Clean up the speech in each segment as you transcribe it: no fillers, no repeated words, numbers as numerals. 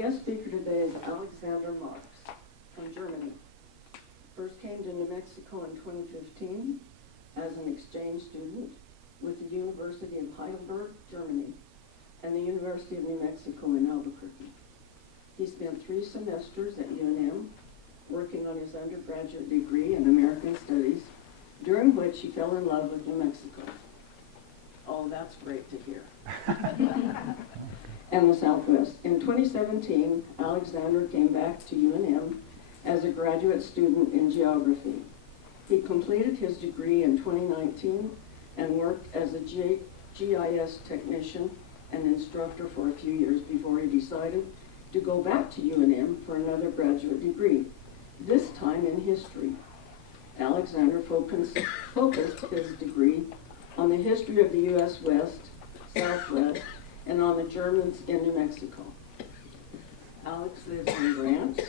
guest speaker today is Alexander Marx from Germany. First came to New Mexico in 2015 as an exchange student with the University of Heidelberg, Germany, and the University of New Mexico in Albuquerque. He spent 3 semesters at UNM working on his undergraduate degree in American Studies, during which he fell in love with New Mexico. Oh, that's great to hear. And the Southwest. In 2017, Alexander came back to UNM as a graduate student in geography. He completed his degree in 2019 and worked as a GIS technician and instructor for a few years before he decided to go back to UNM for another graduate degree, this time in history. Alexander focused his degree on the history of the U.S. West, Southwest, and on the Germans in New Mexico. Alex lives in Grant,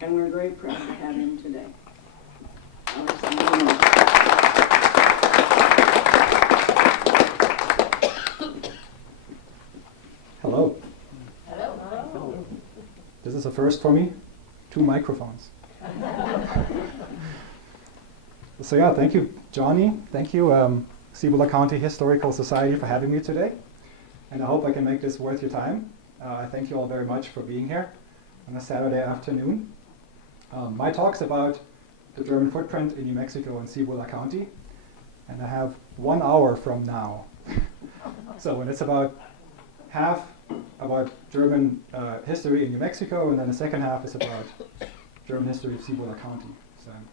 and we're very proud to have him today. Alex, Hello. hello. This is a first for me. 2 microphones. So yeah, thank you, Johnny. Thank you, Cibola County Historical Society, for having me today. And I hope I can make this worth your time. I thank you all very much for being here on a Saturday afternoon. My talk's about the German footprint in New Mexico and Cibola County. And I have 1 hour from now. So, and it's about half about German history in New Mexico, and then the second half is about German history of Cibola County. So I'm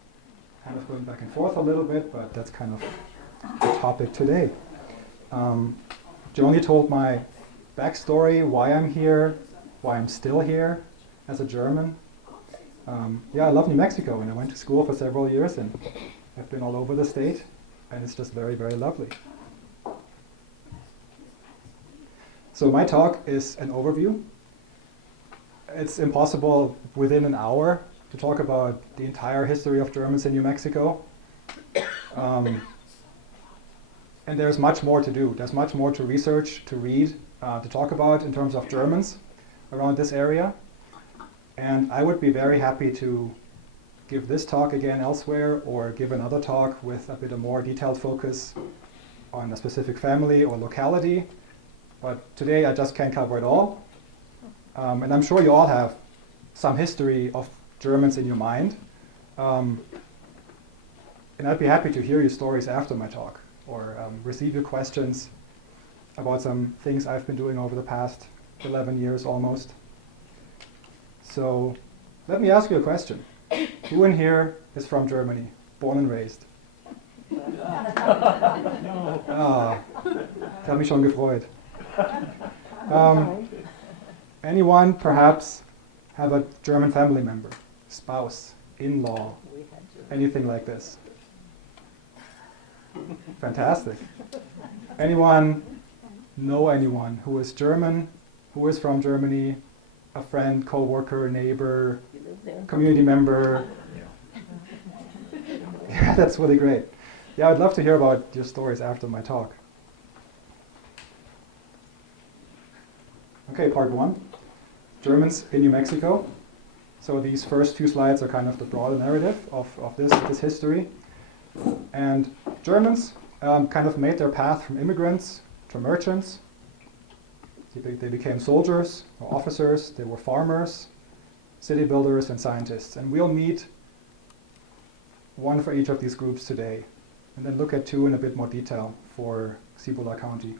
kind of going back and forth a little bit, but that's kind of the topic today. Joni told my backstory, why I'm here, why I'm still here as a German. Yeah, I love New Mexico, and I went to school for several years, and I've been all over the state, and it's just very, very lovely. So my talk is an overview. It's impossible within an hour to talk about the entire history of Germans in New Mexico. And there's much more to do. There's much more to research, to read, to talk about in terms of Germans around this area. And I would be very happy to give this talk again elsewhere, or give another talk with a bit of more detailed focus on a specific family or locality. But today I just can't cover it all. And I'm sure you all have some history of Germans in your mind. And I'd be happy to hear your stories after my talk, or receive your questions about some things I've been doing over the past 11 years almost. So let me ask you a question. Who in here is from Germany, born and raised? Ah, ich habe mich schon gefreut. Anyone perhaps have a German family member, spouse, in-law, anything like this? Fantastic. Anyone know anyone who is German, who is from Germany, a friend, co-worker, neighbor, community member? Yeah, that's really great. Yeah, I'd love to hear about your stories after my talk. Okay, part 1, Germans in New Mexico. So these first few slides are kind of the broader narrative of this history. And Germans kind of made their path from immigrants to merchants. They became soldiers or officers, they were farmers, city builders, and scientists. And we'll meet one for each of these groups today, and then look at 2 in a bit more detail for Cibola County.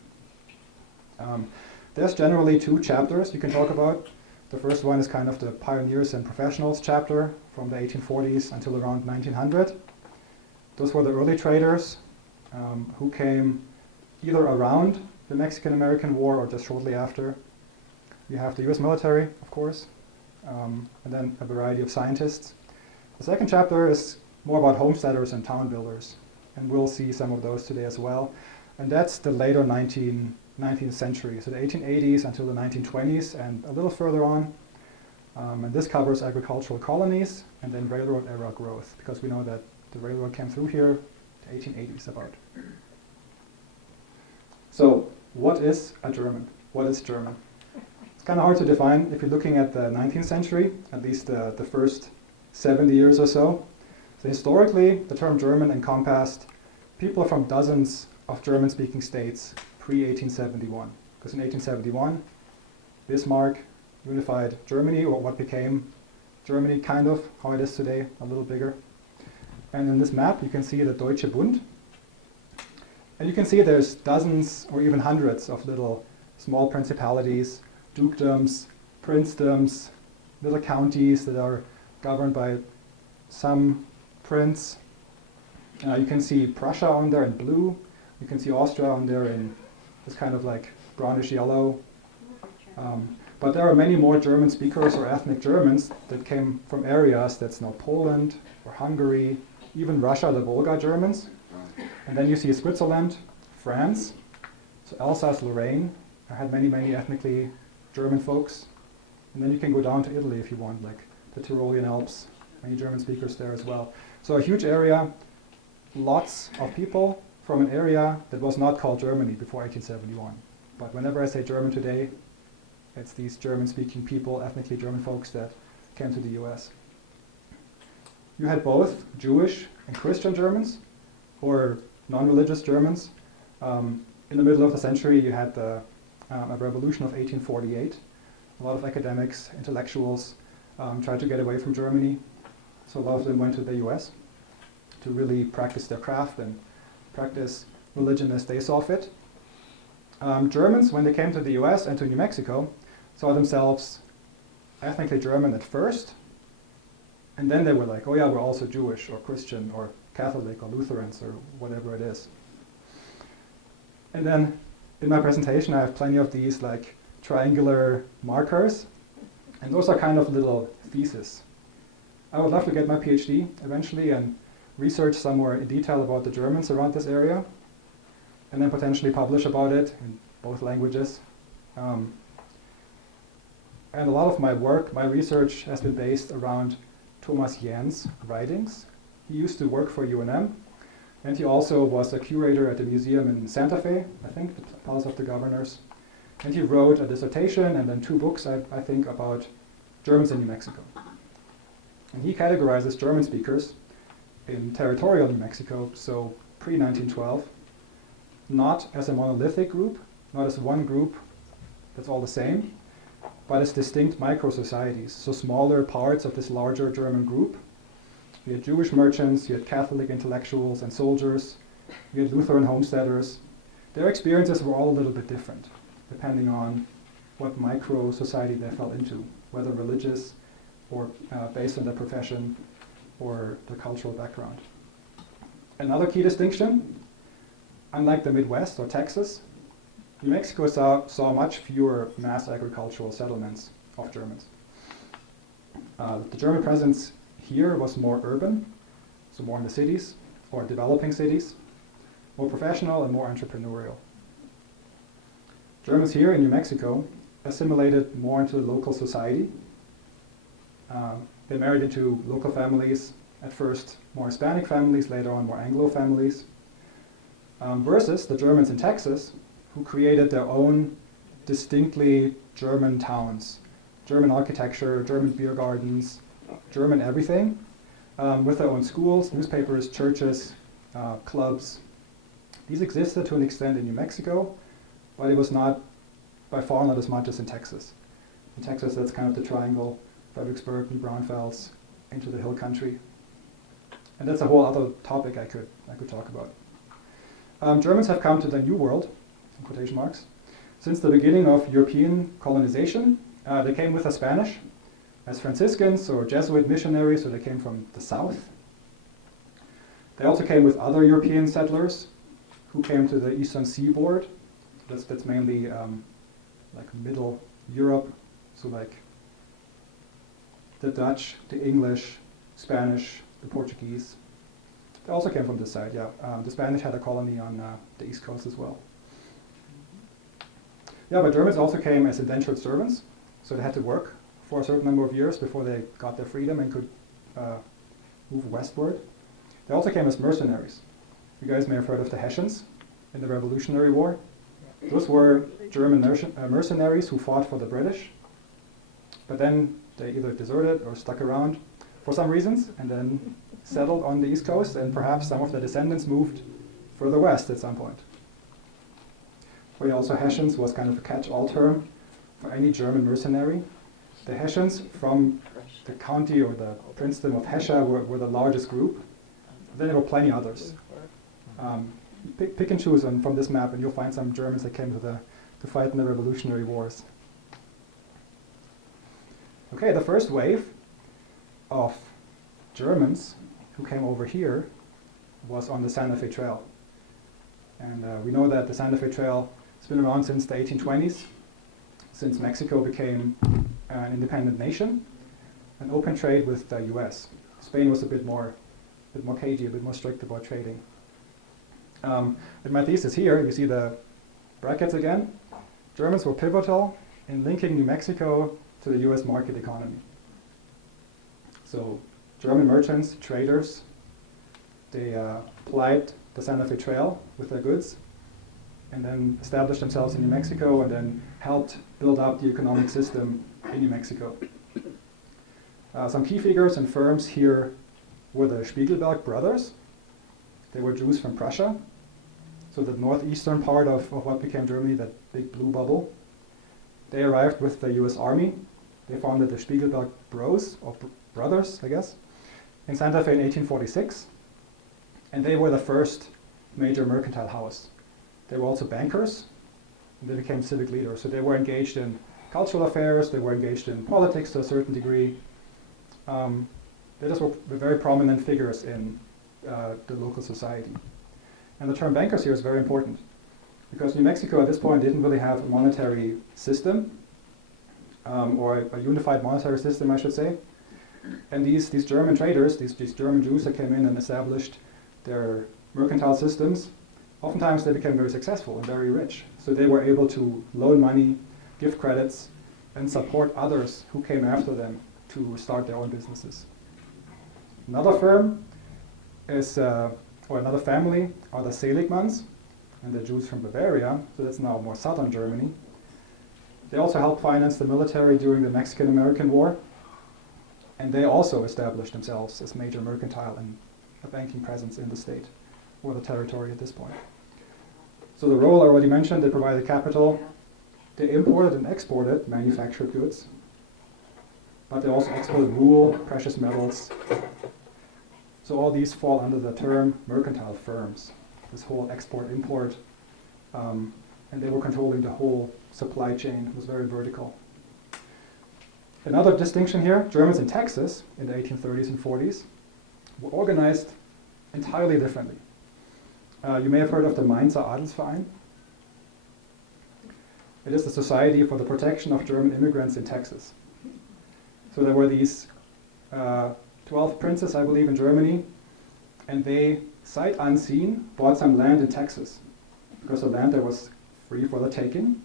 There's generally 2 chapters you can talk about. The first one is kind of the pioneers and professionals chapter from the 1840s until around 1900. Those were the early traders who came either around the Mexican-American War or just shortly after. You have the US military, of course, and then a variety of scientists. The second chapter is more about homesteaders and town builders, and we'll see some of those today as well. And that's the later 19th century, so the 1880s until the 1920s and a little further on. And this covers agricultural colonies and then railroad era growth, because we know that the railroad came through here the 1880s about. So what is a German? What is German? kind of hard to define if you're looking at the 19th century, at least the first 70 years or so. So historically, the term German encompassed people from dozens of German-speaking states pre-1871. Because in 1871, Bismarck unified Germany, or what became Germany, kind of, how it is today, a little bigger. And in this map, you can see the Deutsche Bund. And you can see there's dozens or even hundreds of little small principalities, dukedoms, princedoms, little counties that are governed by some prince. You can see Prussia on there in blue. You can see Austria on there in this kind of like brownish yellow. But there are many more German speakers or ethnic Germans that came from areas that's now Poland or Hungary, even Russia, the Volga Germans. And then you see Switzerland, France, so Alsace-Lorraine. I had many, many ethnically German folks. And then you can go down to Italy if you want, like the Tyrolean Alps, many German speakers there as well. So a huge area, lots of people from an area that was not called Germany before 1871. But whenever I say German today, it's these German-speaking people, ethnically German folks that came to the US. You had both Jewish and Christian Germans, or non-religious Germans. In the middle of the century, you had the revolution of 1848. A lot of academics, intellectuals tried to get away from Germany. So a lot of them went to the US to really practice their craft and practice religion as they saw fit. Germans, when they came to the US and to New Mexico, saw themselves ethnically German at first, and then they were like, oh yeah, we're also Jewish or Christian or Catholic or Lutherans or whatever it is. And then in my presentation I have plenty of these like triangular markers, and those are kind of little theses. I would love to get my PhD eventually and research some more in detail about the Germans around this area, and then potentially publish about it in both languages. And a lot of my work, my research has been based around Thomas Jahn's writings. He used to work for UNM, and he also was a curator at the museum in Santa Fe, I think, the Palace of the Governors. And he wrote a dissertation and then 2 books, I think, about Germans in New Mexico. And he categorizes German speakers in territorial New Mexico, so pre-1912, not as a monolithic group, not as one group that's all the same, but as distinct micro-societies, so smaller parts of this larger German group. You had Jewish merchants, you had Catholic intellectuals and soldiers, you had Lutheran homesteaders. Their experiences were all a little bit different, depending on what micro-society they fell into, whether religious or based on their profession or their cultural background. Another key distinction, unlike the Midwest or Texas, New Mexico saw much fewer mass agricultural settlements of Germans. The German presence here was more urban, so more in the cities or developing cities, more professional and more entrepreneurial. Germans here in New Mexico assimilated more into the local society. They married into local families, at first more Hispanic families, later on more Anglo families, versus the Germans in Texas, who created their own distinctly German towns, German architecture, German beer gardens, German everything, with their own schools, newspapers, churches, clubs. These existed to an extent in New Mexico, but it was not, by far not as much as in Texas. In Texas, that's kind of the triangle, Fredericksburg, New Braunfels, into the hill country. And that's a whole other topic I could talk about. Germans have come to the New World, in quotation marks, since the beginning of European colonization. They came with the Spanish as Franciscans or Jesuit missionaries, so they came from the south. They also came with other European settlers who came to the eastern seaboard. That's mainly like Middle Europe, so like the Dutch, the English, Spanish, the Portuguese. They also came from this side, yeah. The Spanish had a colony on the East Coast as well. Yeah, but Germans also came as indentured servants, so they had to work for a certain number of years before they got their freedom and could move westward. They also came as mercenaries. You guys may have heard of the Hessians in the Revolutionary War. Those were German mercenaries who fought for the British But then they either deserted or stuck around for some reasons and then settled on the East Coast, and perhaps some of their descendants moved further west at some point. But also Hessians was kind of a catch-all term for any German mercenary. The Hessians from the county or the princedom of Hesse were the largest group. Then there were plenty others. Pick and choose from this map and you'll find some Germans that came to fight in the Revolutionary Wars. Okay, the first wave of Germans who came over here was on the Santa Fe Trail. And we know that the Santa Fe Trail has been around since the 1820s, since Mexico became an independent nation, and open trade with the US. Spain was a bit more cagey, a bit more strict about trading. In my thesis here, you see the brackets again. Germans were pivotal in linking New Mexico to the US market economy. So German merchants, traders, they plied the Santa Fe Trail with their goods and then established themselves in New Mexico and then helped build up the economic system in New Mexico. Some key figures and firms here were the Spiegelberg brothers. They were Jews from Prussia, so the northeastern part of what became Germany, that big blue bubble. They arrived with the US Army. They founded the Spiegelberg Bros, or Brothers, I guess, in Santa Fe in 1846. And they were the first major mercantile house. They were also bankers, and they became civic leaders. So they were engaged in cultural affairs, they were engaged in politics to a certain degree. They just were very prominent figures in the local society. And the term bankers here is very important, because New Mexico at this point didn't really have a monetary system, or a unified monetary system, I should say. And these German traders, these German Jews that came in and established their mercantile systems, oftentimes they became very successful and very rich. So they were able to loan money, give credits, and support others who came after them to start their own businesses. Another firm is, or another family, are the Seligmans, and the Jews from Bavaria, so that's now more southern Germany. They also helped finance the military during the Mexican-American War, and they also established themselves as major mercantile and a banking presence in the state, or the territory at this point. So the role I already mentioned, they provided capital, they imported and exported manufactured goods, but they also exported wool, precious metals. So all these fall under the term mercantile firms, this whole export-import, and they were controlling the whole supply chain. It was very vertical. Another distinction here, Germans in Texas in the 1830s and 40s were organized entirely differently. You may have heard of the Mainzer Adelsverein. It is the Society for the Protection of German Immigrants in Texas. So there were these 12 princes, I believe, in Germany, and they, sight unseen, bought some land in Texas, because the land there was free for the taking.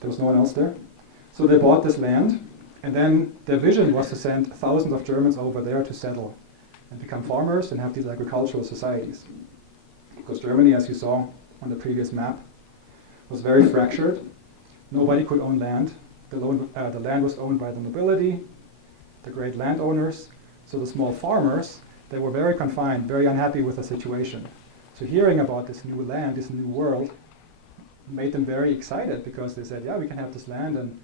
There was no one else there. So they bought this land, and then their vision was to send thousands of Germans over there to settle and become farmers and have these agricultural societies. Because Germany, as you saw on the previous map, was very fractured. Nobody could own land. The land was owned by the nobility, the great landowners. So the small farmers, they were very confined, very unhappy with the situation. So hearing about this new land, this new world, made them very excited, because they said, yeah, we can have this land and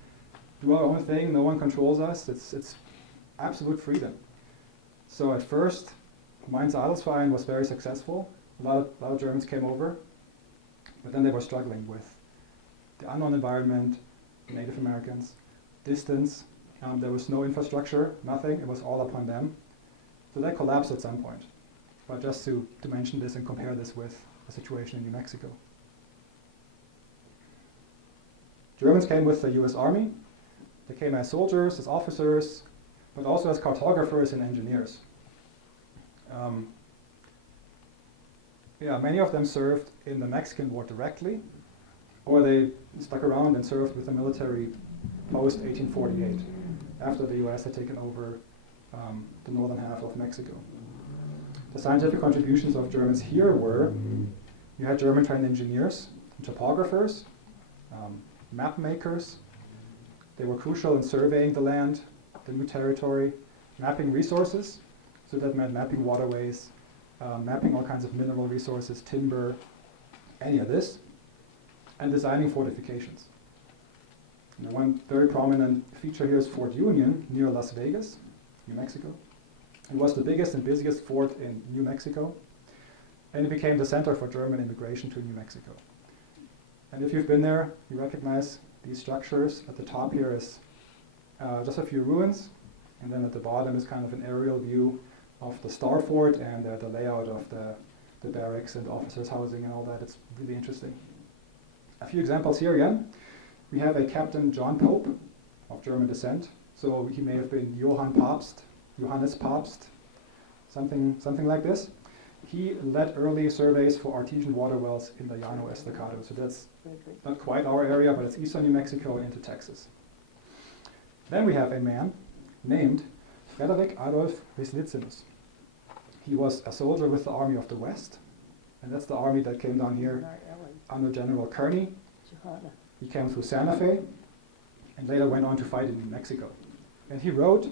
do our own thing. No one controls us. It's absolute freedom. So at first, Mainz Adelsverein was very successful. A lot of Germans came over, but then they were struggling with the unknown environment, Native Americans, distance. There was no infrastructure, nothing. It was all upon them. So that collapsed at some point. But just to mention this and compare this with the situation in New Mexico. Germans came with the US Army. They came as soldiers, as officers, but also as cartographers and engineers. Many of them served in the Mexican War directly, or they stuck around and served with the military post-1848, after the US had taken over the northern half of Mexico. The scientific contributions of Germans here were, you had German-trained engineers, topographers, map makers. They were crucial in surveying the land, the new territory, mapping resources. So that meant mapping waterways, mapping all kinds of mineral resources, timber, any of this, and designing fortifications. And one very prominent feature here is Fort Union near Las Vegas, New Mexico. It was the biggest and busiest fort in New Mexico, and it became the center for German immigration to New Mexico. And if you've been there, you recognize these structures. At the top here is just a few ruins, and then at the bottom is kind of an aerial view of the Star Fort and the layout of the barracks and officers' housing and all that. It's really interesting. A few examples here again. We have a Captain John Pope of German descent. So he may have been Johannes Papst, something like this. He led early surveys for artesian water wells in the Llano Estacado. So that's not quite our area, but it's eastern New Mexico and into Texas. Then we have a man named Frederick Adolf Wislicenus. He was a soldier with the Army of the West, and that's the army that came down here under General Kearny. He came through Santa Fe and later went on to fight in New Mexico. And he wrote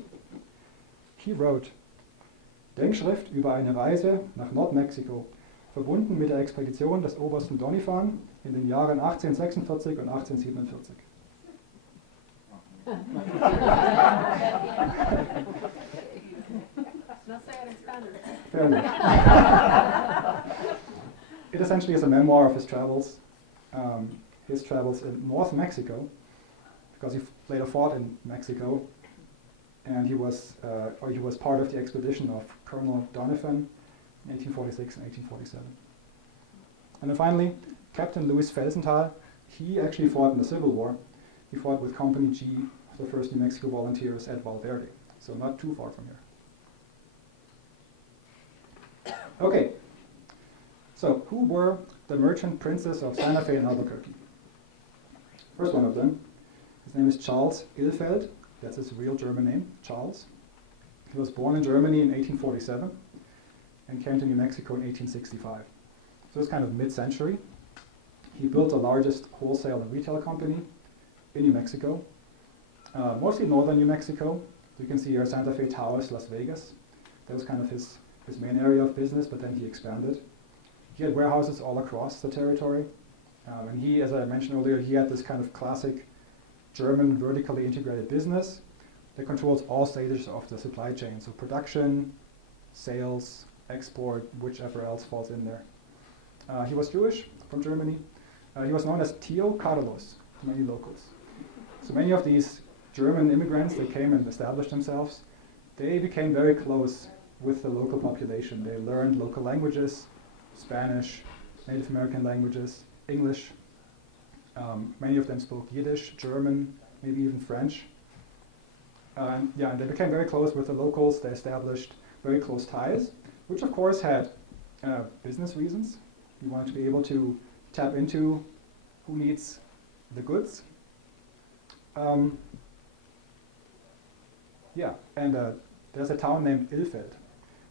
Denkschrift über eine Reise nach Nordmexiko, verbunden mit der Expedition des Obersten Doniphan in den Jahren 1846 und 1847. Fair enough. It essentially is a memoir of his travels in North Mexico, because he later fought in Mexico, and he was part of the expedition of Colonel Doniphan in 1846 and 1847. And then finally, Captain Louis Felsenthal, he actually fought in the Civil War. He fought with Company G, the 1st New Mexico Volunteers at Valverde, so not too far from here. Okay, so who were the merchant princes of Santa Fe and Albuquerque? First one of them, his name is Charles Ilfeld. That's his real German name, Charles. He was born in Germany in 1847 and came to New Mexico in 1865. So it's kind of mid-century. He built the largest wholesale and retail company in New Mexico, mostly northern New Mexico. So you can see here Santa Fe Towers, Las Vegas. That was kind of his main area of business, but then he expanded. He had warehouses all across the territory. And he, as I mentioned earlier, he had this kind of classic German vertically integrated business that controls all stages of the supply chain. So production, sales, export, whichever else falls in there. He was Jewish, from Germany. He was known as Tio Carlos to many locals. So many of these German immigrants that came and established themselves, they became very close with the local population. They learned local languages, Spanish, Native American languages, English. Many of them spoke Yiddish, German, maybe even French. And they became very close with the locals. They established very close ties, which of course had business reasons. You wanted to be able to tap into who needs the goods. There's a town named Ilfeld.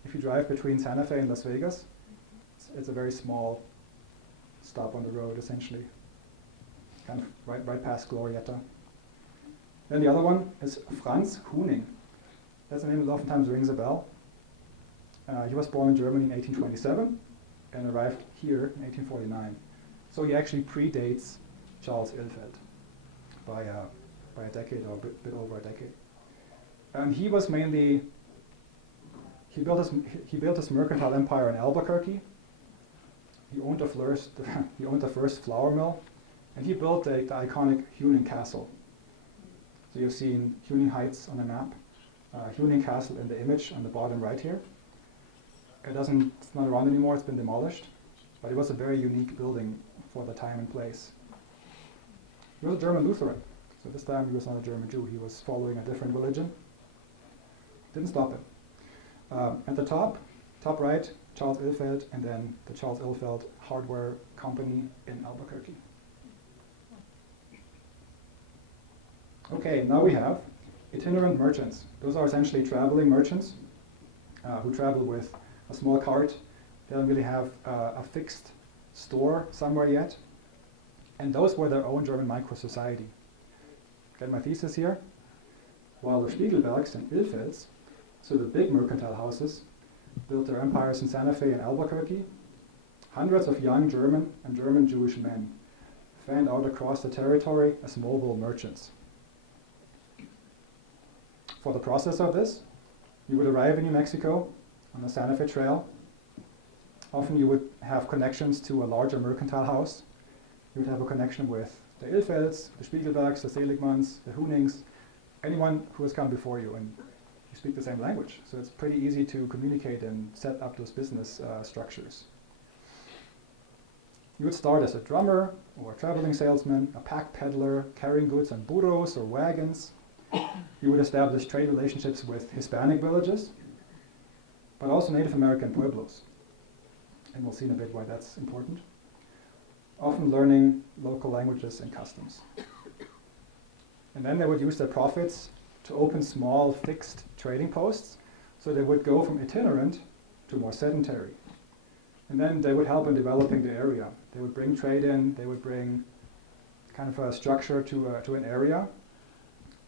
If you drive between Santa Fe and Las Vegas, it's a very small stop on the road, essentially. Kind of right past Glorieta. Then the other one is Franz Huning. That's a name that oftentimes rings a bell. He was born in Germany in 1827 and arrived here in 1849. So he actually predates Charles Ilfeld by a decade or a bit over a decade. And he was mainly, he built his mercantile empire in Albuquerque. He owned the first flour mill, and he built the iconic Huning Castle. So you've seen Huning Heights on the map, Huning Castle in the image on the bottom right here. It's not around anymore, it's been demolished, but it was a very unique building for the time and place. He was a German Lutheran, so this time he was not a German Jew, he was following a different religion. Didn't stop him. At the top right, Charles Ilfeld, and then the Charles Ilfeld Hardware Company in Albuquerque. Okay, now we have itinerant merchants. Those are essentially traveling merchants who travel with a small cart. They don't really have a fixed store somewhere yet. And those were their own German micro-society. get my thesis here, while the Spiegelbergs and Ilfels, so the big mercantile houses, built their empires in Santa Fe and Albuquerque, hundreds of young German and German Jewish men fanned out across the territory as mobile merchants. For the process of this, you would arrive in New Mexico on the Santa Fe Trail. Often you would have connections to a larger mercantile house. You would have a connection with the Ilfels, the Spiegelbergs, the Seligmans, the Hunings, anyone who has come before you, and you speak the same language. So it's pretty easy to communicate and set up those business structures. You would start as a drummer or a traveling salesman, a pack peddler, carrying goods on burros or wagons. You would establish trade relationships with Hispanic villages, but also Native American pueblos. And we'll see in a bit why that's important. Often learning local languages and customs. And then they would use their profits to open small fixed trading posts, so they would go from itinerant to more sedentary. And then they would help in developing the area. They would bring trade in, they would bring kind of a structure to an area,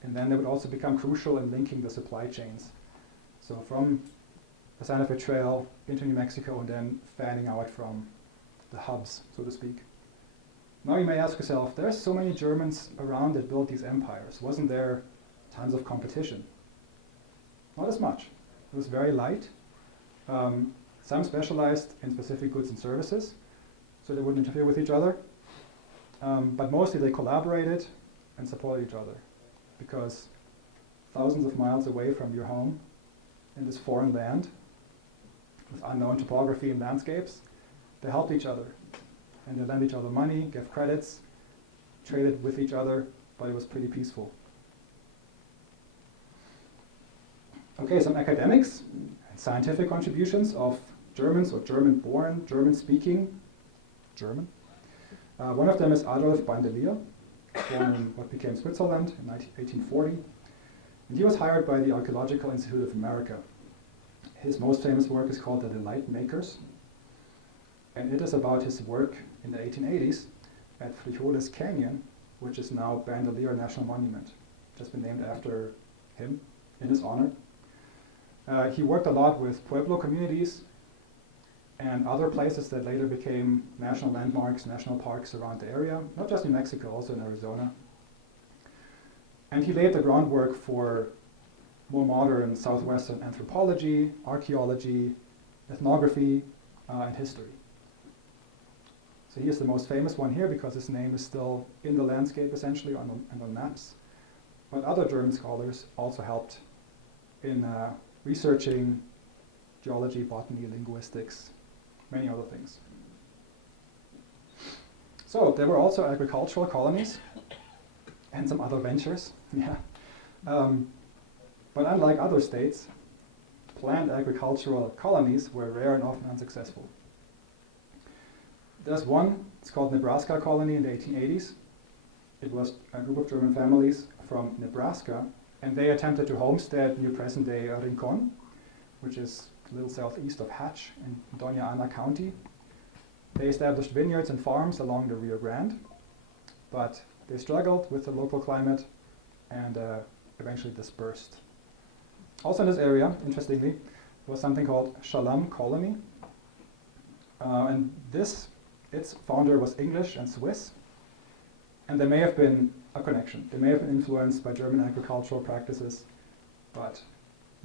and then they would also become crucial in linking the supply chains. So from the Santa Fe Trail into New Mexico and then fanning out from the hubs, so to speak. Now you may ask yourself, there's so many Germans around that built these empires. Wasn't there tons of competition? Not as much. It was very light. Some specialized in specific goods and services, so they wouldn't interfere with each other. But mostly they collaborated and supported each other, because thousands of miles away from your home in this foreign land with unknown topography and landscapes, they helped each other. And they lent each other money, gave credits, traded with each other, but it was pretty peaceful. Okay, some academics and scientific contributions of Germans or German-born, German-speaking German. One of them is Adolf Bandelier, born in what became Switzerland in 1840. And he was hired by the Archaeological Institute of America. His most famous work is called The Delight Makers. And it is about his work in the 1880s at Frijoles Canyon, which is now Bandelier National Monument, just been named after him in his honor. He worked a lot with Pueblo communities and other places that later became national landmarks, national parks around the area, not just in Mexico, also in Arizona. And he laid the groundwork for more modern Southwestern anthropology, archaeology, ethnography, and history. So he is the most famous one here because his name is still in the landscape, essentially, on the maps. But other German scholars also helped in researching geology, botany, linguistics, many other things. So there were also agricultural colonies and some other ventures. Yeah. But unlike other states, planned agricultural colonies were rare and often unsuccessful. There's one, it's called Nebraska Colony in the 1880s. It was a group of German families from Nebraska, and they attempted to homestead near present-day Rincon, which is a little southeast of Hatch in Doña Ana County. They established vineyards and farms along the Rio Grande, but they struggled with the local climate and eventually dispersed. Also in this area, interestingly, was something called Shalom Colony. And its founder was English and Swiss. And there may have been a connection. They may have been influenced by German agricultural practices, but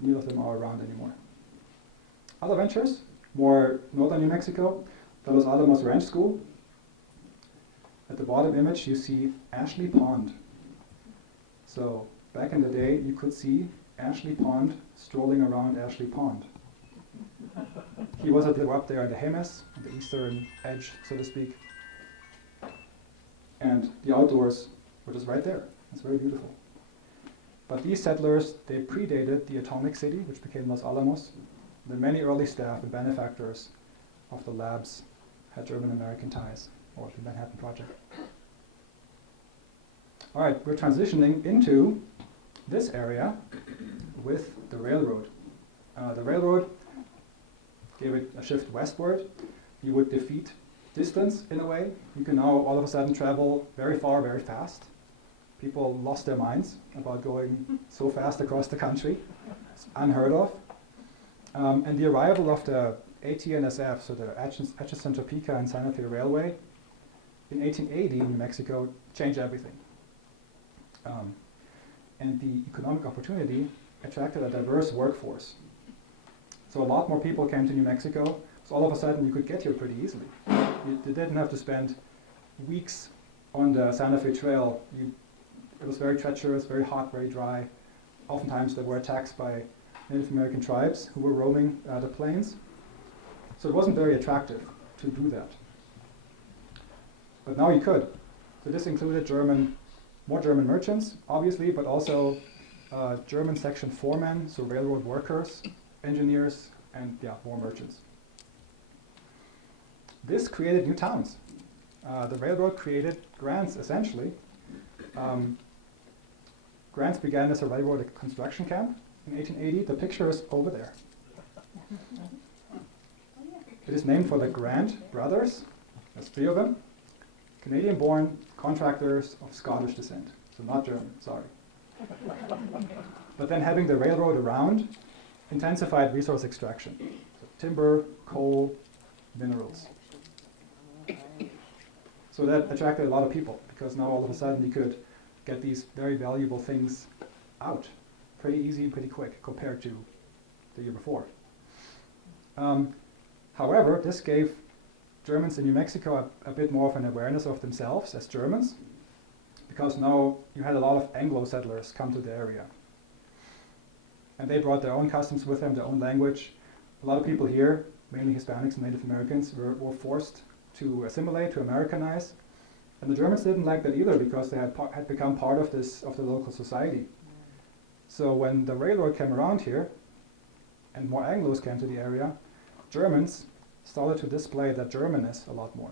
neither of them are around anymore. Other ventures, more northern New Mexico, the Los Alamos Ranch School. At the bottom image, you see Ashley Pond. So back in the day, you could see Ashley Pond strolling around Ashley Pond. He was up there at the Jemez, on the eastern edge, so to speak. And the outdoors were just right there. It's very beautiful. But these settlers, they predated the atomic city, which became Los Alamos. The many early staff and benefactors of the labs had German-American ties, or the Manhattan Project. All right, we're transitioning into this area with the railroad. The railroad gave it a shift westward. You would defeat distance in a way. You can now all of a sudden travel very far, very fast. People lost their minds about going so fast across the country. It's unheard of. And the arrival of the AT&SF, so the Atchison, Topeka, and Santa Fe Railway, in 1880 in New Mexico changed everything. And the economic opportunity attracted a diverse workforce. So a lot more people came to New Mexico, so all of a sudden you could get here pretty easily. You didn't have to spend weeks on the Santa Fe Trail. It was very treacherous, very hot, very dry. Oftentimes there were attacks by Native American tribes who were roaming the plains. So it wasn't very attractive to do that. But now you could. So this included more German merchants, obviously, but also German section foremen, so railroad workers, engineers, and more merchants. This created new towns. The railroad created grants, essentially. Grants began as a railroad construction camp in 1880. The picture is over there. It is named for the Grant brothers. There's 3 of them. Canadian-born contractors of Scottish descent. So not German, sorry. But then having the railroad around intensified resource extraction. So timber, coal, minerals. So that attracted a lot of people, because now all of a sudden you could get these very valuable things out pretty easy and pretty quick compared to the year before. However, this gave Germans in New Mexico a bit more of an awareness of themselves as Germans, because now you had a lot of Anglo settlers come to the area. And they brought their own customs with them, their own language. A lot of people here, mainly Hispanics and Native Americans, were forced to assimilate, to Americanize. And the Germans didn't like that either, because they had become part of the local society. So when the railroad came around here, and more Anglos came to the area, Germans started to display their Germanness a lot more.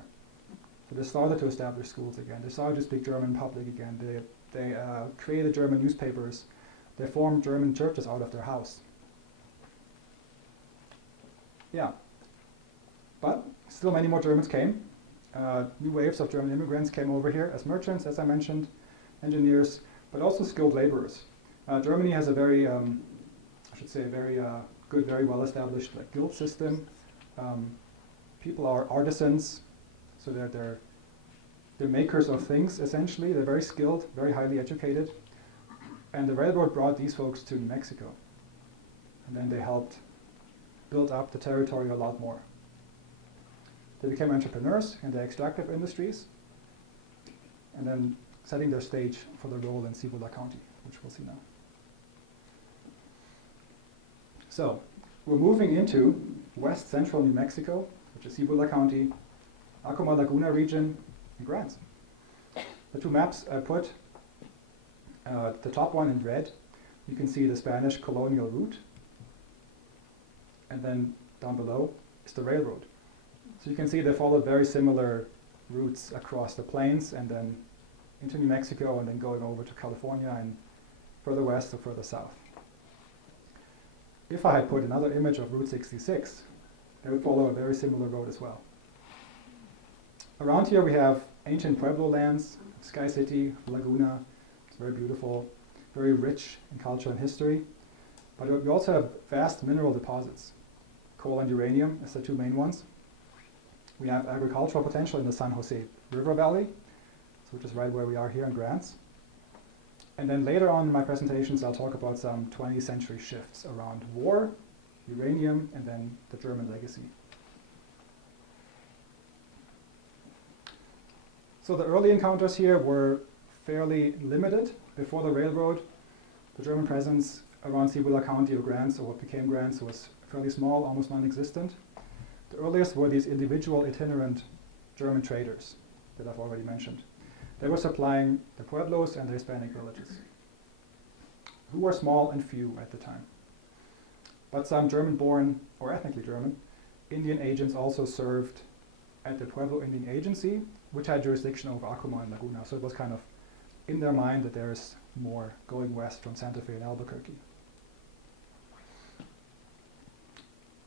So they started to establish schools again. They started to speak German in public again. They created German newspapers. They formed German churches out of their house. Yeah. But still many more Germans came. New waves of German immigrants came over here as merchants, as I mentioned, engineers, but also skilled laborers. Germany has a very, good, very well-established guild system. People are artisans, so they're makers of things, essentially. They're very skilled, very highly educated. And the railroad brought these folks to New Mexico. And then they helped build up the territory a lot more. They became entrepreneurs in the extractive industries, and then setting their stage for the role in Cibola County, which we'll see now. So, we're moving into west central New Mexico, which is Cibola County, Acoma Laguna region, and Grants. The 2 maps I put, the top one in red, you can see the Spanish colonial route, and then down below is the railroad. So you can see they followed very similar routes across the plains and then into New Mexico and then going over to California and further west or further south. If I had put another image of Route 66, they would follow a very similar road as well. Around here we have ancient Pueblo lands, Sky City, Laguna. It's very beautiful, very rich in culture and history. But we also have vast mineral deposits. Coal and uranium as the 2 main ones. We have agricultural potential in the San Jose River Valley, which is right where we are here in Grants. And then later on in my presentations, I'll talk about some 20th century shifts around war, uranium, and then the German legacy. So the early encounters here were fairly limited. Before the railroad, the German presence around Cibola County or Grants, or what became Grants, was fairly small, almost non-existent. The earliest were these individual itinerant German traders that I've already mentioned. They were supplying the Pueblos and the Hispanic villages, who were small and few at the time. But some German-born, or ethnically German, Indian agents also served at the Pueblo Indian Agency, which had jurisdiction over Acoma and Laguna. So it was kind of in their mind that there's more going west from Santa Fe and Albuquerque.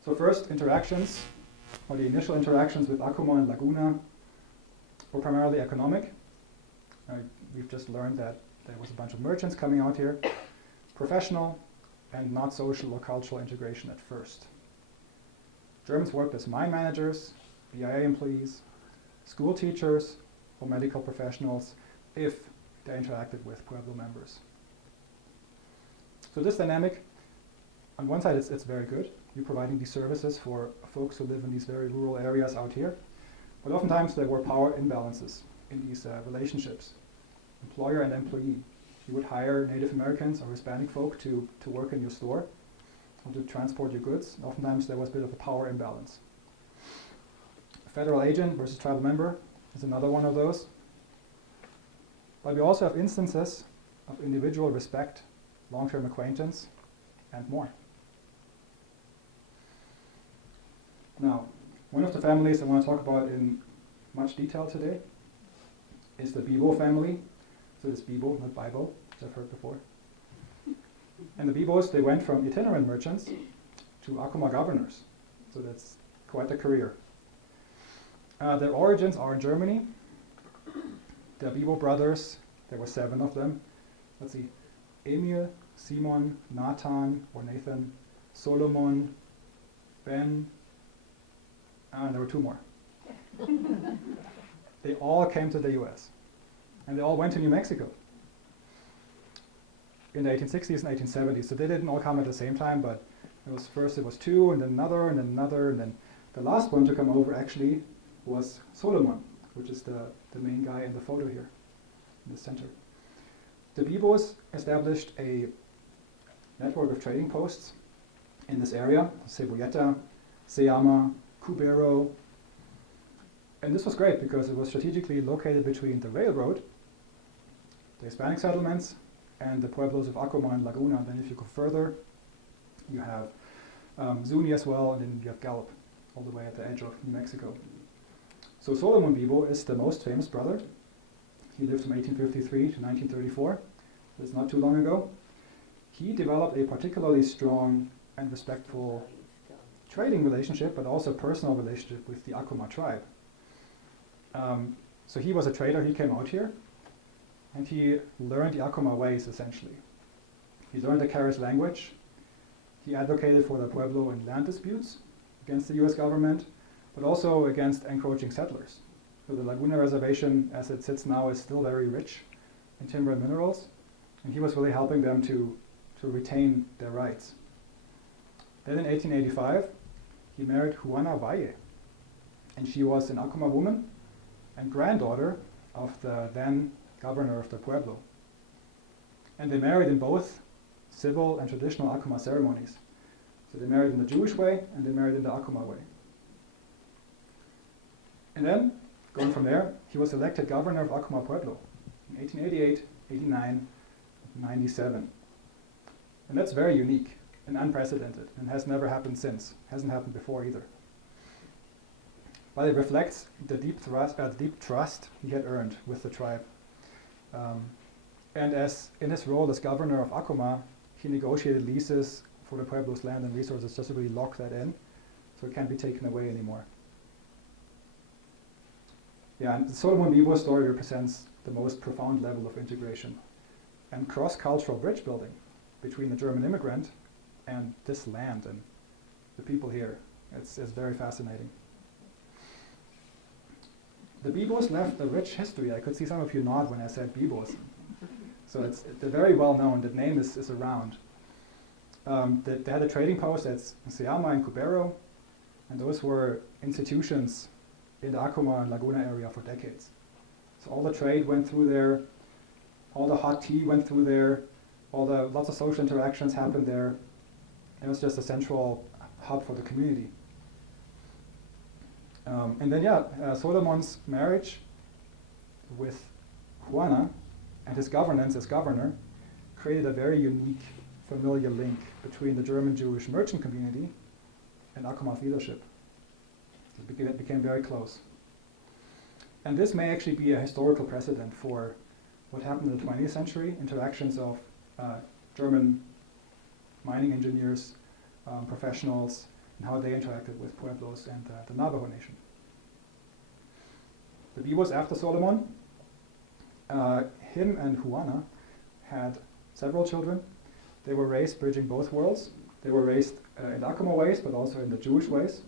So first interactions, or the initial interactions with Acoma and Laguna, were primarily economic. We've just learned that There was a bunch of merchants coming out here, professional and not social or cultural integration at first. Germans worked as mine managers, BIA employees, school teachers, or medical professionals if they interacted with Pueblo members. So this dynamic, on one side, it's very good. You're providing these services for folks who live in these very rural areas out here. But oftentimes there were power imbalances in these relationships, employer and employee. You would hire Native Americans or Hispanic folk to work in your store or to transport your goods. Oftentimes there was a bit of a power imbalance. A federal agent versus tribal member is another one of those. But we also have instances of individual respect, long-term acquaintance, and more. Now, one of the families I want to talk about in much detail today is the Bibo family. So it's Bibo, not Bibo, which I've heard before. And the Bibos, they went from itinerant merchants to Acoma governors. So that's quite a career. Their origins are in Germany. The Bibo brothers, there were 7 of them. Let's see, Emil, Simon, Nathan, or Nathan, Solomon, Ben, and there were 2 more. They all came to the US. And they all went to New Mexico in the 1860s and 1870s. So they didn't all come at the same time, but first it was 2, and then another, and then another, and then the last one to come over actually was Solomon, which is the main guy in the photo here in the center. The Bibos established a network of trading posts in this area, Cebolleta, Seama, Cubero. And this was great because it was strategically located between the railroad, the Hispanic settlements, and the pueblos of Acoma and Laguna. And then if you go further, you have Zuni as well, and then you have Gallup, all the way at the edge of New Mexico. So Solomon Bibo is the most famous brother. He lived from 1853 to 1934. That's not too long ago. He developed a particularly strong and respectful trading relationship, but also personal relationship with the Acoma tribe. So he was a trader. He came out here, and he learned the Acoma ways, essentially. He learned the Carriz language. He advocated for the Pueblo and land disputes against the US government, but also against encroaching settlers. So the Laguna Reservation, as it sits now, is still very rich in timber and minerals, and he was really helping them to retain their rights. Then in 1885, he married Juana Valle, and she was an Acoma woman and granddaughter of the then governor of the Pueblo. And they married in both civil and traditional Acoma ceremonies. So they married in the Jewish way, and they married in the Acoma way. And then, going from there, he was elected governor of Acoma Pueblo in 1888, 89, 97. And that's very unique and unprecedented, and has never happened since. Hasn't happened before either. But it reflects the deep trust he had earned with the tribe. And as in his role as governor of Acoma, he negotiated leases for the Pueblo's land and resources just to really lock that in, so it can't be taken away anymore. Yeah, and the Solomon Bibo story represents the most profound level of integration and cross-cultural bridge building between the German immigrant and this land and the people here. It's very fascinating. The Bibos left a rich history. I could see some of you nod when I said Bibos. So they're very well known. That name is around. They had a trading post at Seama and Cubero, and those were institutions in the Acoma and Laguna area for decades. So all the trade went through there, all the hot tea went through there, lots of social interactions happened there. It was just a central hub for the community. And then, Solomon's marriage with Juana and his governance as governor created a very unique familial link between the German Jewish merchant community and Acoma's leadership. It became very close. And this may actually be a historical precedent for what happened in the 20th century, interactions of German mining engineers, professionals, and how they interacted with Pueblos and the Navajo Nation. The Bibos after Solomon, him and Juana had several children. They were raised bridging both worlds. They were raised in the Acoma ways, but also in the Jewish ways.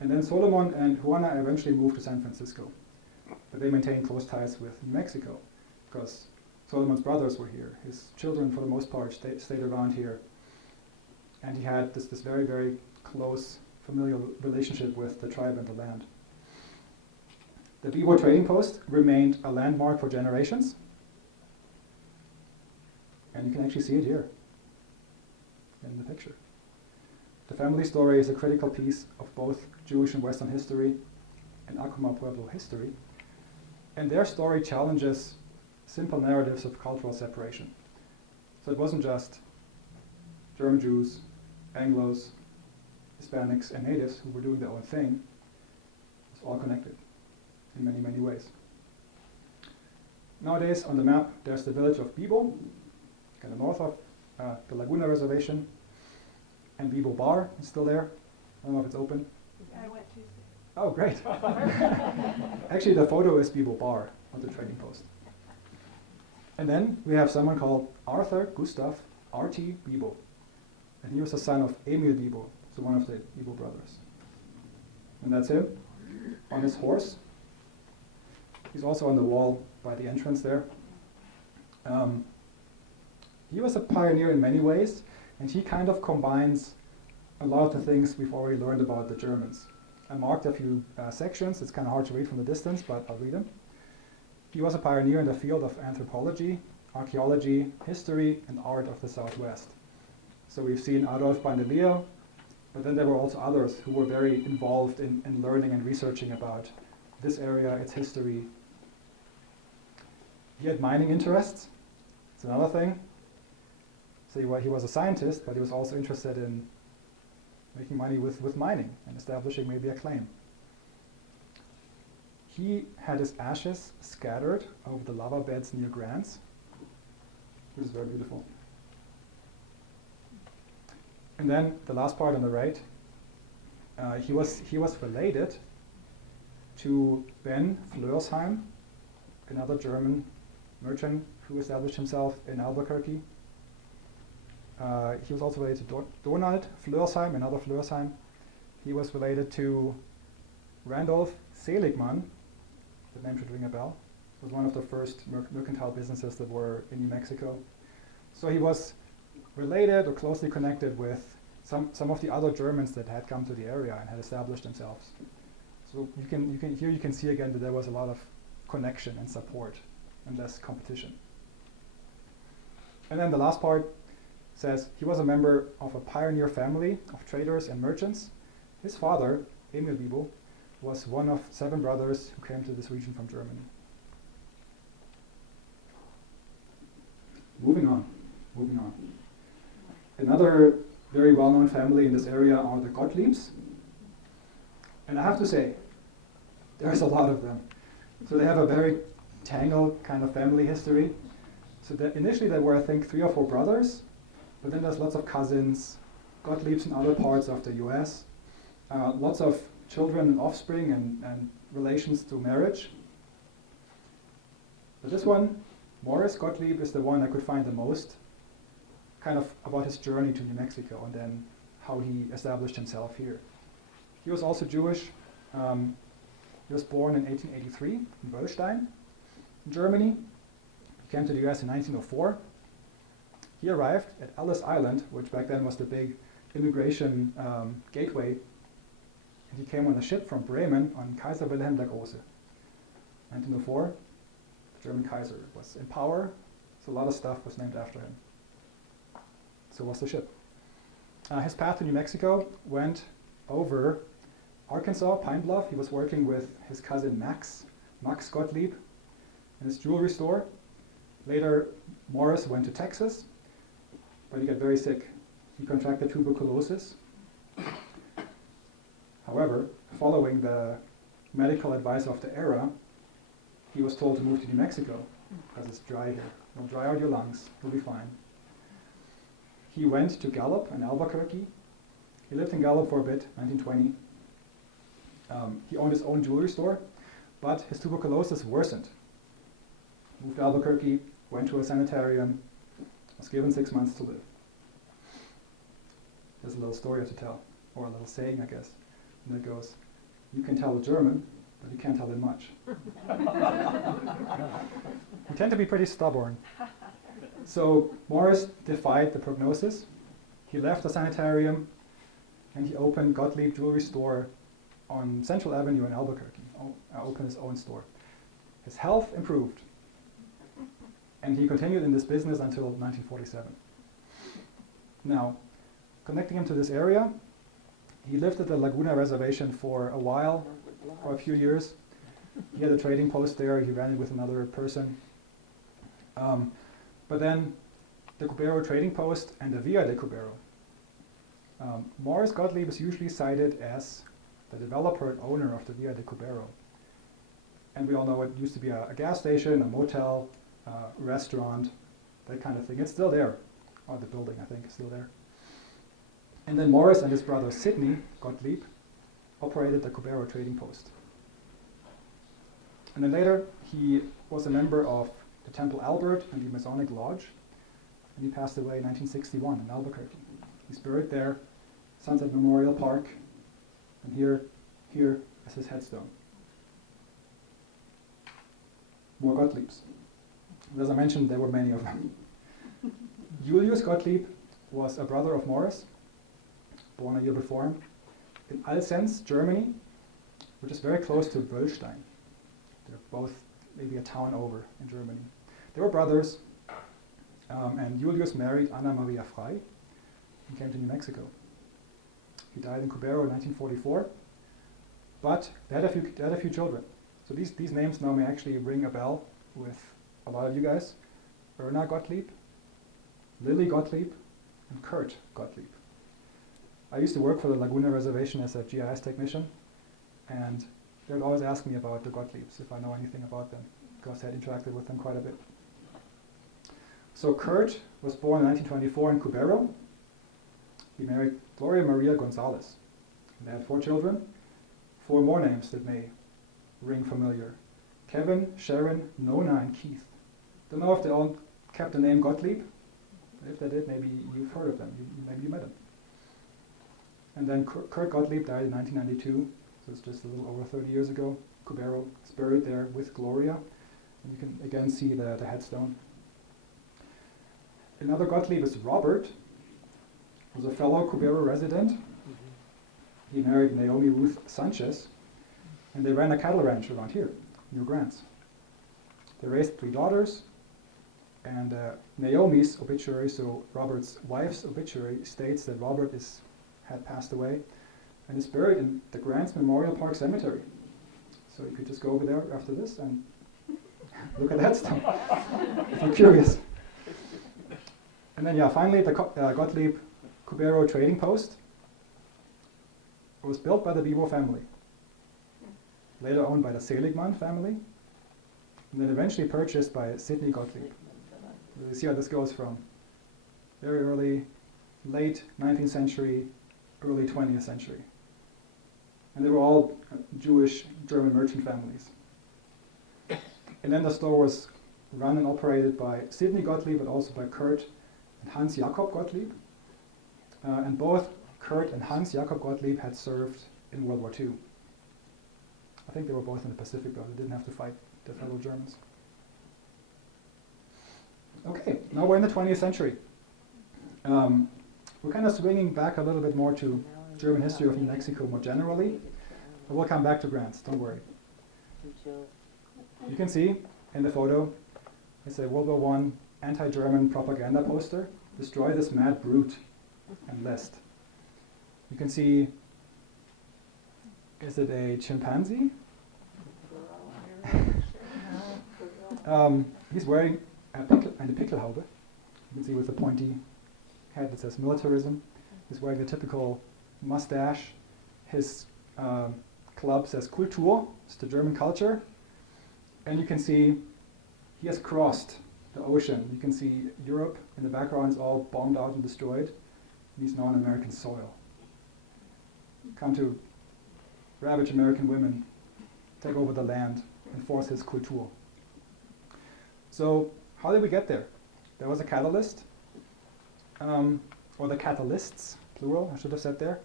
And then Solomon and Juana eventually moved to San Francisco. But they maintained close ties with New Mexico, because Solomon's brothers were here. His children, for the most part, stayed around here. And he had this very, very close familial relationship with the tribe and the land. The Bibo trading post remained a landmark for generations. And you can actually see it here in the picture. The family story is a critical piece of both Jewish and Western history and Acoma Pueblo history. And their story challenges simple narratives of cultural separation. So it wasn't just German Jews, Anglos, Hispanics, and natives who were doing their own thing. It's all connected in many, many ways. Nowadays on the map there's the village of Bibo, kind of north of the Laguna Reservation, and Bibo Bar is still there. I don't know if it's open. I went Tuesday. Oh, great. Actually, the photo is Bibo Bar of the trading post. And then we have someone called Arthur Gustav R.T. Bibo. And he was the son of Emil Bibo, so one of the Bibo brothers. And that's him on his horse. He's also on the wall by the entrance there. He was a pioneer in many ways, and he kind of combines a lot of the things we've already learned about the Germans. I marked a few sections. It's kind of hard to read from the distance, but I'll read them. He was a pioneer in the field of anthropology, archaeology, history, and art of the Southwest. So we've seen Adolf Bandeleo, but then there were also others who were very involved in learning and researching about this area, its history. He had mining interests. It's another thing. So he was a scientist, but he was also interested in making money with mining and establishing maybe a claim. He had his ashes scattered over the lava beds near Grants, which is very beautiful. And then the last part on the right, he was related to Ben Flörsheim, another German merchant who established himself in Albuquerque. He was also related to Donald Flörsheim, another Flörsheim. He was related to Randolph Seligman. The name should ring a bell. It was one of the first mercantile businesses that were in New Mexico. So he was related or closely connected with some of the other Germans that had come to the area and had established themselves. So you can see again that there was a lot of connection and support and less competition. And then the last part says he was a member of a pioneer family of traders and merchants. His father, Emil Bibo, was one of 7 brothers who came to this region from Germany. Moving on. Another very well-known family in this area are the Gottliebs. And I have to say, there's a lot of them. So they have a very tangled kind of family history. So initially there were, I think, 3 or 4 brothers, but then there's lots of cousins, Gottliebs in other parts of the US, lots of children and offspring and relations through marriage. But this one, Morris Gottlieb, is the one I could find the most, kind of about his journey to New Mexico and then how he established himself here. He was also Jewish. He was born in 1883 in Wöllstein, in Germany. He came to the US in 1904. He arrived at Ellis Island, which back then was the big immigration gateway. And he came on a ship from Bremen on Kaiser Wilhelm der Große. 1904, the German Kaiser was in power, so a lot of stuff was named after him. So was the ship. His path to New Mexico went over Arkansas, Pine Bluff. He was working with his cousin Max Gottlieb, in his jewelry store. Later, Morris went to Texas, but he got very sick. He contracted tuberculosis. However, following the medical advice of the era, he was told to move to New Mexico because it's dry here. It'll dry out your lungs, you'll be fine. He went to Gallup in Albuquerque. He lived in Gallup for a bit, 1920. He owned his own jewelry store, but his tuberculosis worsened. Moved to Albuquerque, went to a sanitarium, was given 6 months to live. There's a little story to tell, or a little saying, I guess, and it goes, you can tell a German, but you can't tell him much. We tend to be pretty stubborn. So Morris defied the prognosis. He left the sanitarium and he opened Gottlieb Jewelry Store on Central Avenue in Albuquerque. Opened his own store. His health improved, and he continued in this business until 1947. Now, connecting him to this area, he lived at the Laguna Reservation for a while, for a few years. He had a trading post there. He ran it with another person. But then the Cubero trading post and the Via de Cubero. Morris Gottlieb is usually cited as the developer and owner of the Via de Cubero. And we all know it used to be a gas station, a motel, restaurant, that kind of thing. It's still there. Or the building, I think, is still there. And then Morris and his brother Sidney Gottlieb operated the Cubero trading post. And then later, he was a member of the Temple Albert and the Masonic Lodge, and he passed away in 1961 in Albuquerque. He's buried there, Sunset Memorial Park, and here is his headstone. More Gottliebs. And as I mentioned, there were many of them. Julius Gottlieb was a brother of Morris, born a year before him, in Alsenz, Germany, which is very close to Wöllstein. They're both maybe a town over in Germany. They were brothers, and Julius married Anna Maria Frey and came to New Mexico. He died in Cubero in 1944, but they had a few children. So these names now may actually ring a bell with a lot of you guys. Erna Gottlieb, Lily Gottlieb, and Kurt Gottlieb. I used to work for the Laguna Reservation as a GIS technician, and they would always ask me about the Gottliebs, if I know anything about them, because I had interacted with them quite a bit. So Kurt was born in 1924 in Cubero. He married Gloria Maria Gonzalez. And they had 4 children, 4 more names that may ring familiar. Kevin, Sharon, Nona, and Keith. Don't know if they all kept the name Gottlieb. If they did, maybe you've heard of them. Maybe you met them. And then Kurt Gottlieb died in 1992, so it's just a little over 30 years ago. Cubero is buried there with Gloria. And you can again see the headstone. Another Gottlieb is Robert, who was a fellow Cubero resident. He married Naomi Ruth Sanchez, and they ran a cattle ranch around here, New Grants. They raised 3 daughters, and Naomi's obituary, so Robert's wife's obituary, states that Robert had passed away and is buried in the Grants Memorial Park Cemetery. So you could just go over there after this and look at that stuff if you're curious. And then, finally, the Gottlieb Cubero trading post. It was built by the Vivo family, later owned by the Seligman family, and then eventually purchased by Sidney Gottlieb. You see how this goes from very early, late 19th century, early 20th century. And they were all Jewish German merchant families. And then the store was run and operated by Sidney Gottlieb, but also by Kurt and Hans Jakob Gottlieb. And both Kurt and Hans Jakob Gottlieb had served in World War II. I think they were both in the Pacific, though. They didn't have to fight the fellow Germans. Okay, now we're in the 20th century. We're kind of swinging back a little bit more to German history of New Mexico more generally. But we'll come back to Grants, don't worry. You can see in the photo, it's a World War I anti-German propaganda poster. Destroy this mad brute and list. You can see, is it a chimpanzee? He's wearing a Pickelhaube. You can see with the pointy head that says militarism. He's wearing the typical mustache. His club says Kultur, it's the German culture. And you can see he has crossed the ocean. You can see Europe in the background is all bombed out and destroyed. And he's now on American soil. Come to ravage American women, take over the land, and force his Kultur. So How did we get there? There was a catalyst, or the catalysts, plural, I should have said there.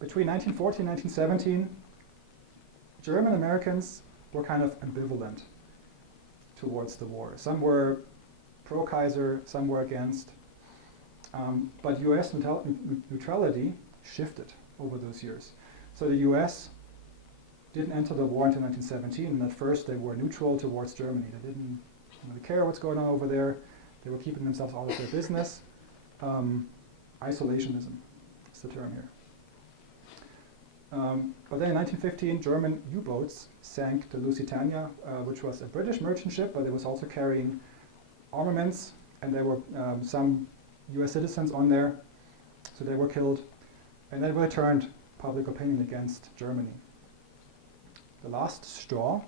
Between 1914 and 1917, German Americans were kind of ambivalent towards the war. Some were pro-Kaiser, some were against. But US neutrality shifted over those years. So the US didn't enter the war until 1917, and at first they were neutral towards Germany. They didn't really care what's going on over there. They were keeping themselves out of their business. Isolationism is the term here. But then in 1915, German U-boats sank the Lusitania, which was a British merchant ship, but it was also carrying armaments, and there were some US citizens on there, so they were killed. And that really turned public opinion against Germany. The last straw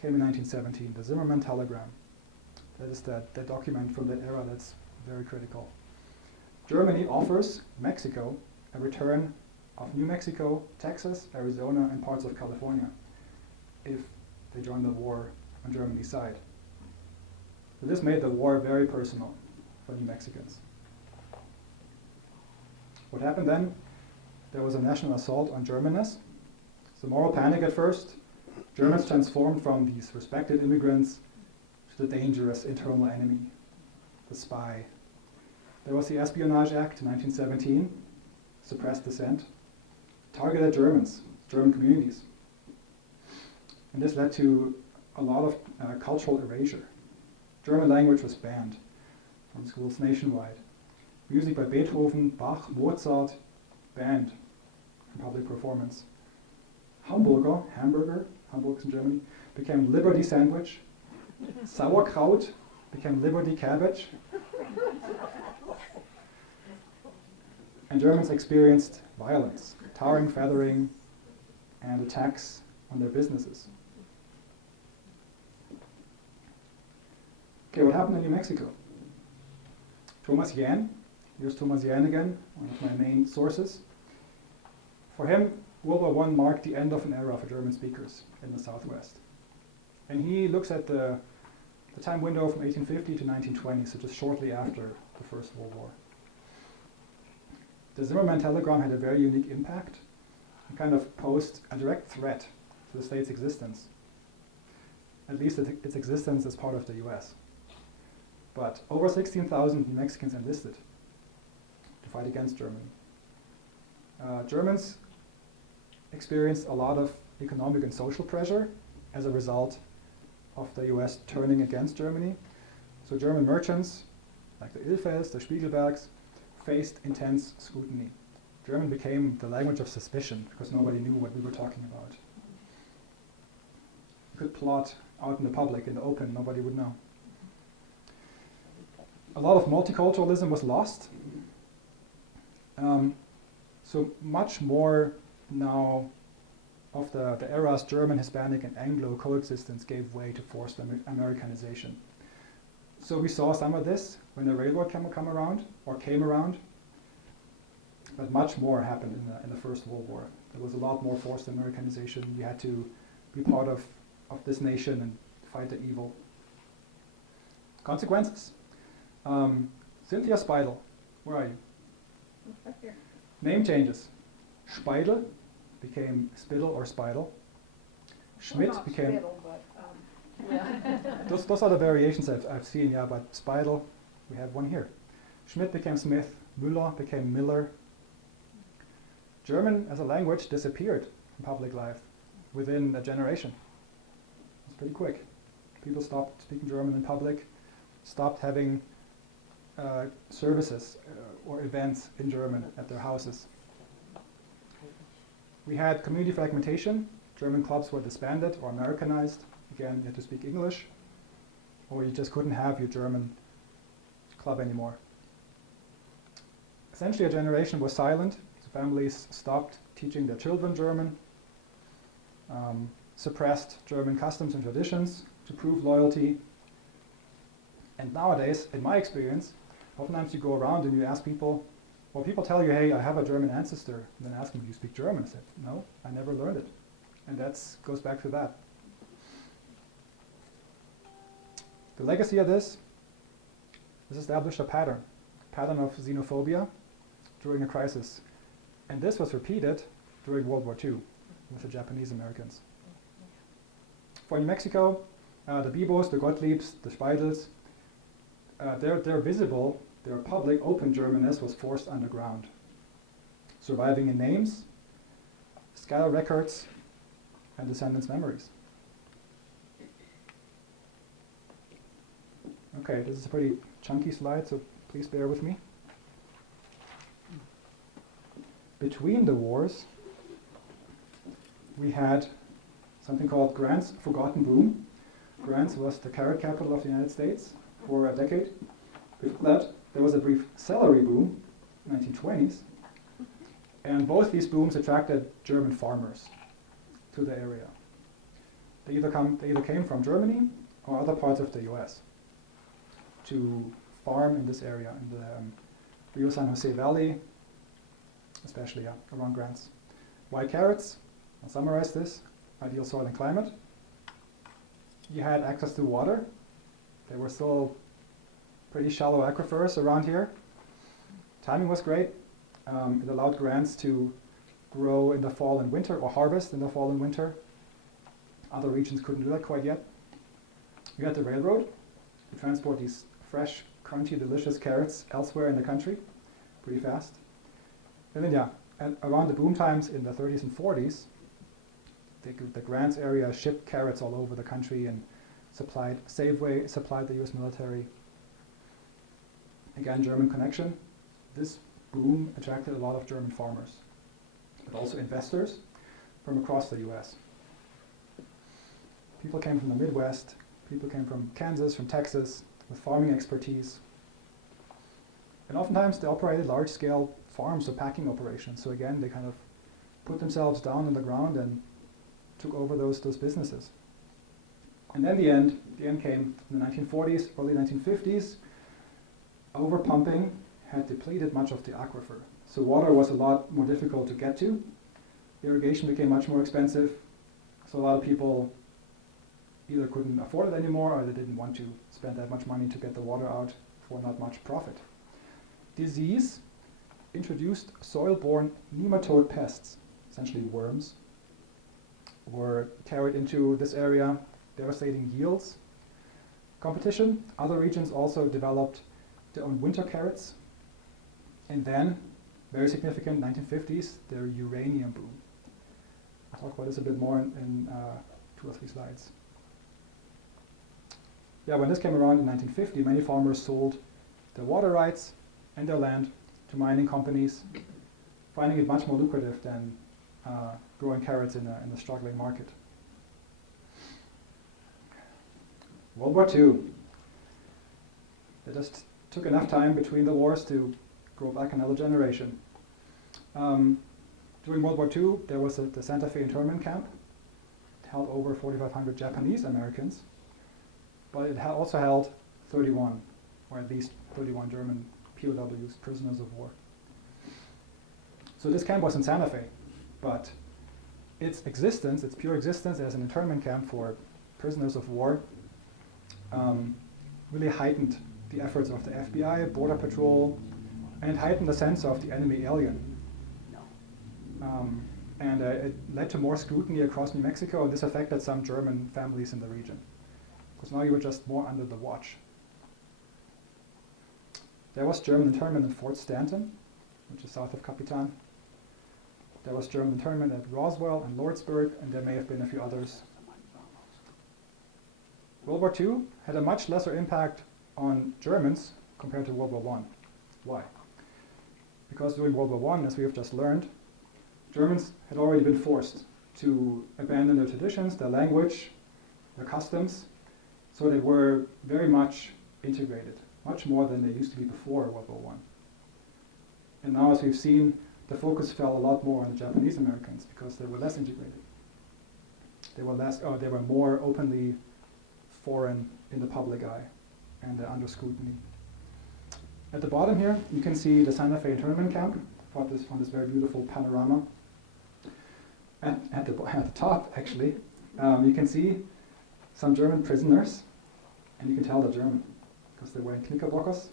came in 1917, the Zimmermann telegram. That is that document from that era that's very critical. Germany offers Mexico a return of New Mexico, Texas, Arizona, and parts of California if they join the war on Germany's side. So this made the war very personal for New Mexicans. What happened then? There was a national assault on Germanness. So moral panic at first. Germans transformed from these respected immigrants to the dangerous internal enemy, the spy. There was the Espionage Act in 1917, suppressed dissent, targeted Germans, German communities. And this led to a lot of cultural erasure. German language was banned from schools nationwide. Music by Beethoven, Bach, Mozart, banned from public performance. Hamburger, Hamburg's in Germany, became Liberty Sandwich. Sauerkraut became Liberty Cabbage. And Germans experienced violence, tarring, feathering, and attacks on their businesses. Okay, what happened in New Mexico? Thomas Jahn, here's Thomas Jahn again, one of my main sources. For him, World War I marked the end of an era for German speakers in the Southwest. And he looks at the time window from 1850 to 1920, so just shortly after the First World War. The Zimmermann telegram had a very unique impact and kind of posed a direct threat to the state's existence, at least its existence as part of the US. But over 16,000 New Mexicans enlisted to fight against Germany. Germans experienced a lot of economic and social pressure as a result of the US turning against Germany. So German merchants, like the Ilfels, the Spiegelbergs, faced intense scrutiny. German became the language of suspicion because nobody knew what we were talking about. You could plot out in the public, in the open, nobody would know. A lot of multiculturalism was lost. So much more now of the era's German, Hispanic, and Anglo coexistence gave way to forced Americanization. So we saw some of this when the railroad came around, but much more happened in the First World War. There was a lot more forced Americanization. You had to be part of this nation and fight the evil. Consequences. Cynthia Speidel, where are you? Here. Name changes. Speidel became Spittle or Speidel. Schmidt Well, not became... spittle, but, Those are the variations I've seen, yeah, but Speidel, we have one here. Schmidt became Smith, Müller became Miller. German as a language disappeared from public life within a generation. It's pretty quick. People stopped speaking German in public, stopped having services or events in German at their houses. We had community fragmentation. German clubs were disbanded or Americanized. Again, you had to speak English, or you just couldn't have your German club anymore. Essentially, a generation was silent. So families stopped teaching their children German, suppressed German customs and traditions to prove loyalty. And nowadays, in my experience, oftentimes you go around and you ask people, well, people tell you, hey, I have a German ancestor, and then ask them, do you speak German? I said, no, I never learned it. And that goes back to that. The legacy of this established a pattern of xenophobia during a crisis. And this was repeated during World War II with the Japanese Americans. For New Mexico, the Bibos, the Gottliebs, the Speidels, their visible, their public open Germanness was forced underground, surviving in names, scatter records, and descendants' memories. Okay, this is a pretty chunky slide, so please bear with me. Between the wars, we had something called Grant's Forgotten Boom. Grant's was the carrot capital of the United States for a decade. Before that, there was a brief celery boom in the 1920s. And both these booms attracted German farmers to the area. They either came from Germany or other parts of the US to farm in this area, in the Rio San Jose Valley, especially around Grants. Why carrots? I'll summarize this. Ideal soil and climate. You had access to water. There were still pretty shallow aquifers around here. Timing was great. It allowed grants to grow in the fall and winter, or harvest in the fall and winter. Other regions couldn't do that quite yet. You had the railroad to transport these fresh, crunchy, delicious carrots elsewhere in the country pretty fast. And then, around the boom times in the 30s and 40s, the grants area shipped carrots all over the country and supplied the US military. Again, German connection. This boom attracted a lot of German farmers, but also investors from across the US. People came from the Midwest, people came from Kansas, from Texas, with farming expertise. And oftentimes they operated large-scale farms or packing operations. So again, they kind of put themselves down on the ground and took over those businesses. And then the end came in the 1940s, early 1950s. Overpumping had depleted much of the aquifer. So water was a lot more difficult to get to. Irrigation became much more expensive. So a lot of people either couldn't afford it anymore or they didn't want to spend that much money to get the water out for not much profit. Disease introduced soil-borne nematode pests, essentially worms, were carried into this area, devastating yields. Competition, other regions also developed their own winter carrots. And then, very significant, 1950s, their uranium boom. I'll talk about this a bit more in 2 or 3 slides. When this came around in 1950, many farmers sold their water rights and their land to mining companies, finding it much more lucrative than growing carrots in a struggling market. World War II. It just took enough time between the wars to grow back another generation. During World War II, there was the Santa Fe internment camp. It held over 4,500 Japanese Americans, but it also held 31, or at least 31 German POWs, prisoners of war. So this camp was in Santa Fe, but its existence, its pure existence as an internment camp for prisoners of war, really heightened the efforts of the FBI, Border Patrol, and it heightened the sense of the enemy alien. And it led to more scrutiny across New Mexico, and this affected some German families in the region, because now you were just more under the watch. There was German internment in Fort Stanton, which is south of Capitan. There was German internment at Roswell and Lordsburg, and there may have been a few others. World War II had a much lesser impact on Germans compared to World War I. Why? Because during World War I, as we have just learned, Germans had already been forced to abandon their traditions, their language, their customs, so they were very much integrated, much more than they used to be before World War I. And now, as we've seen, the focus fell a lot more on the Japanese Americans because they were less integrated. They were more openly foreign in the public eye and under scrutiny. At the bottom here, you can see the Santa Fe internment camp from this very beautiful panorama. And at the top, actually, you can see some German prisoners And you can tell they're German, because they're wearing knickerbockers,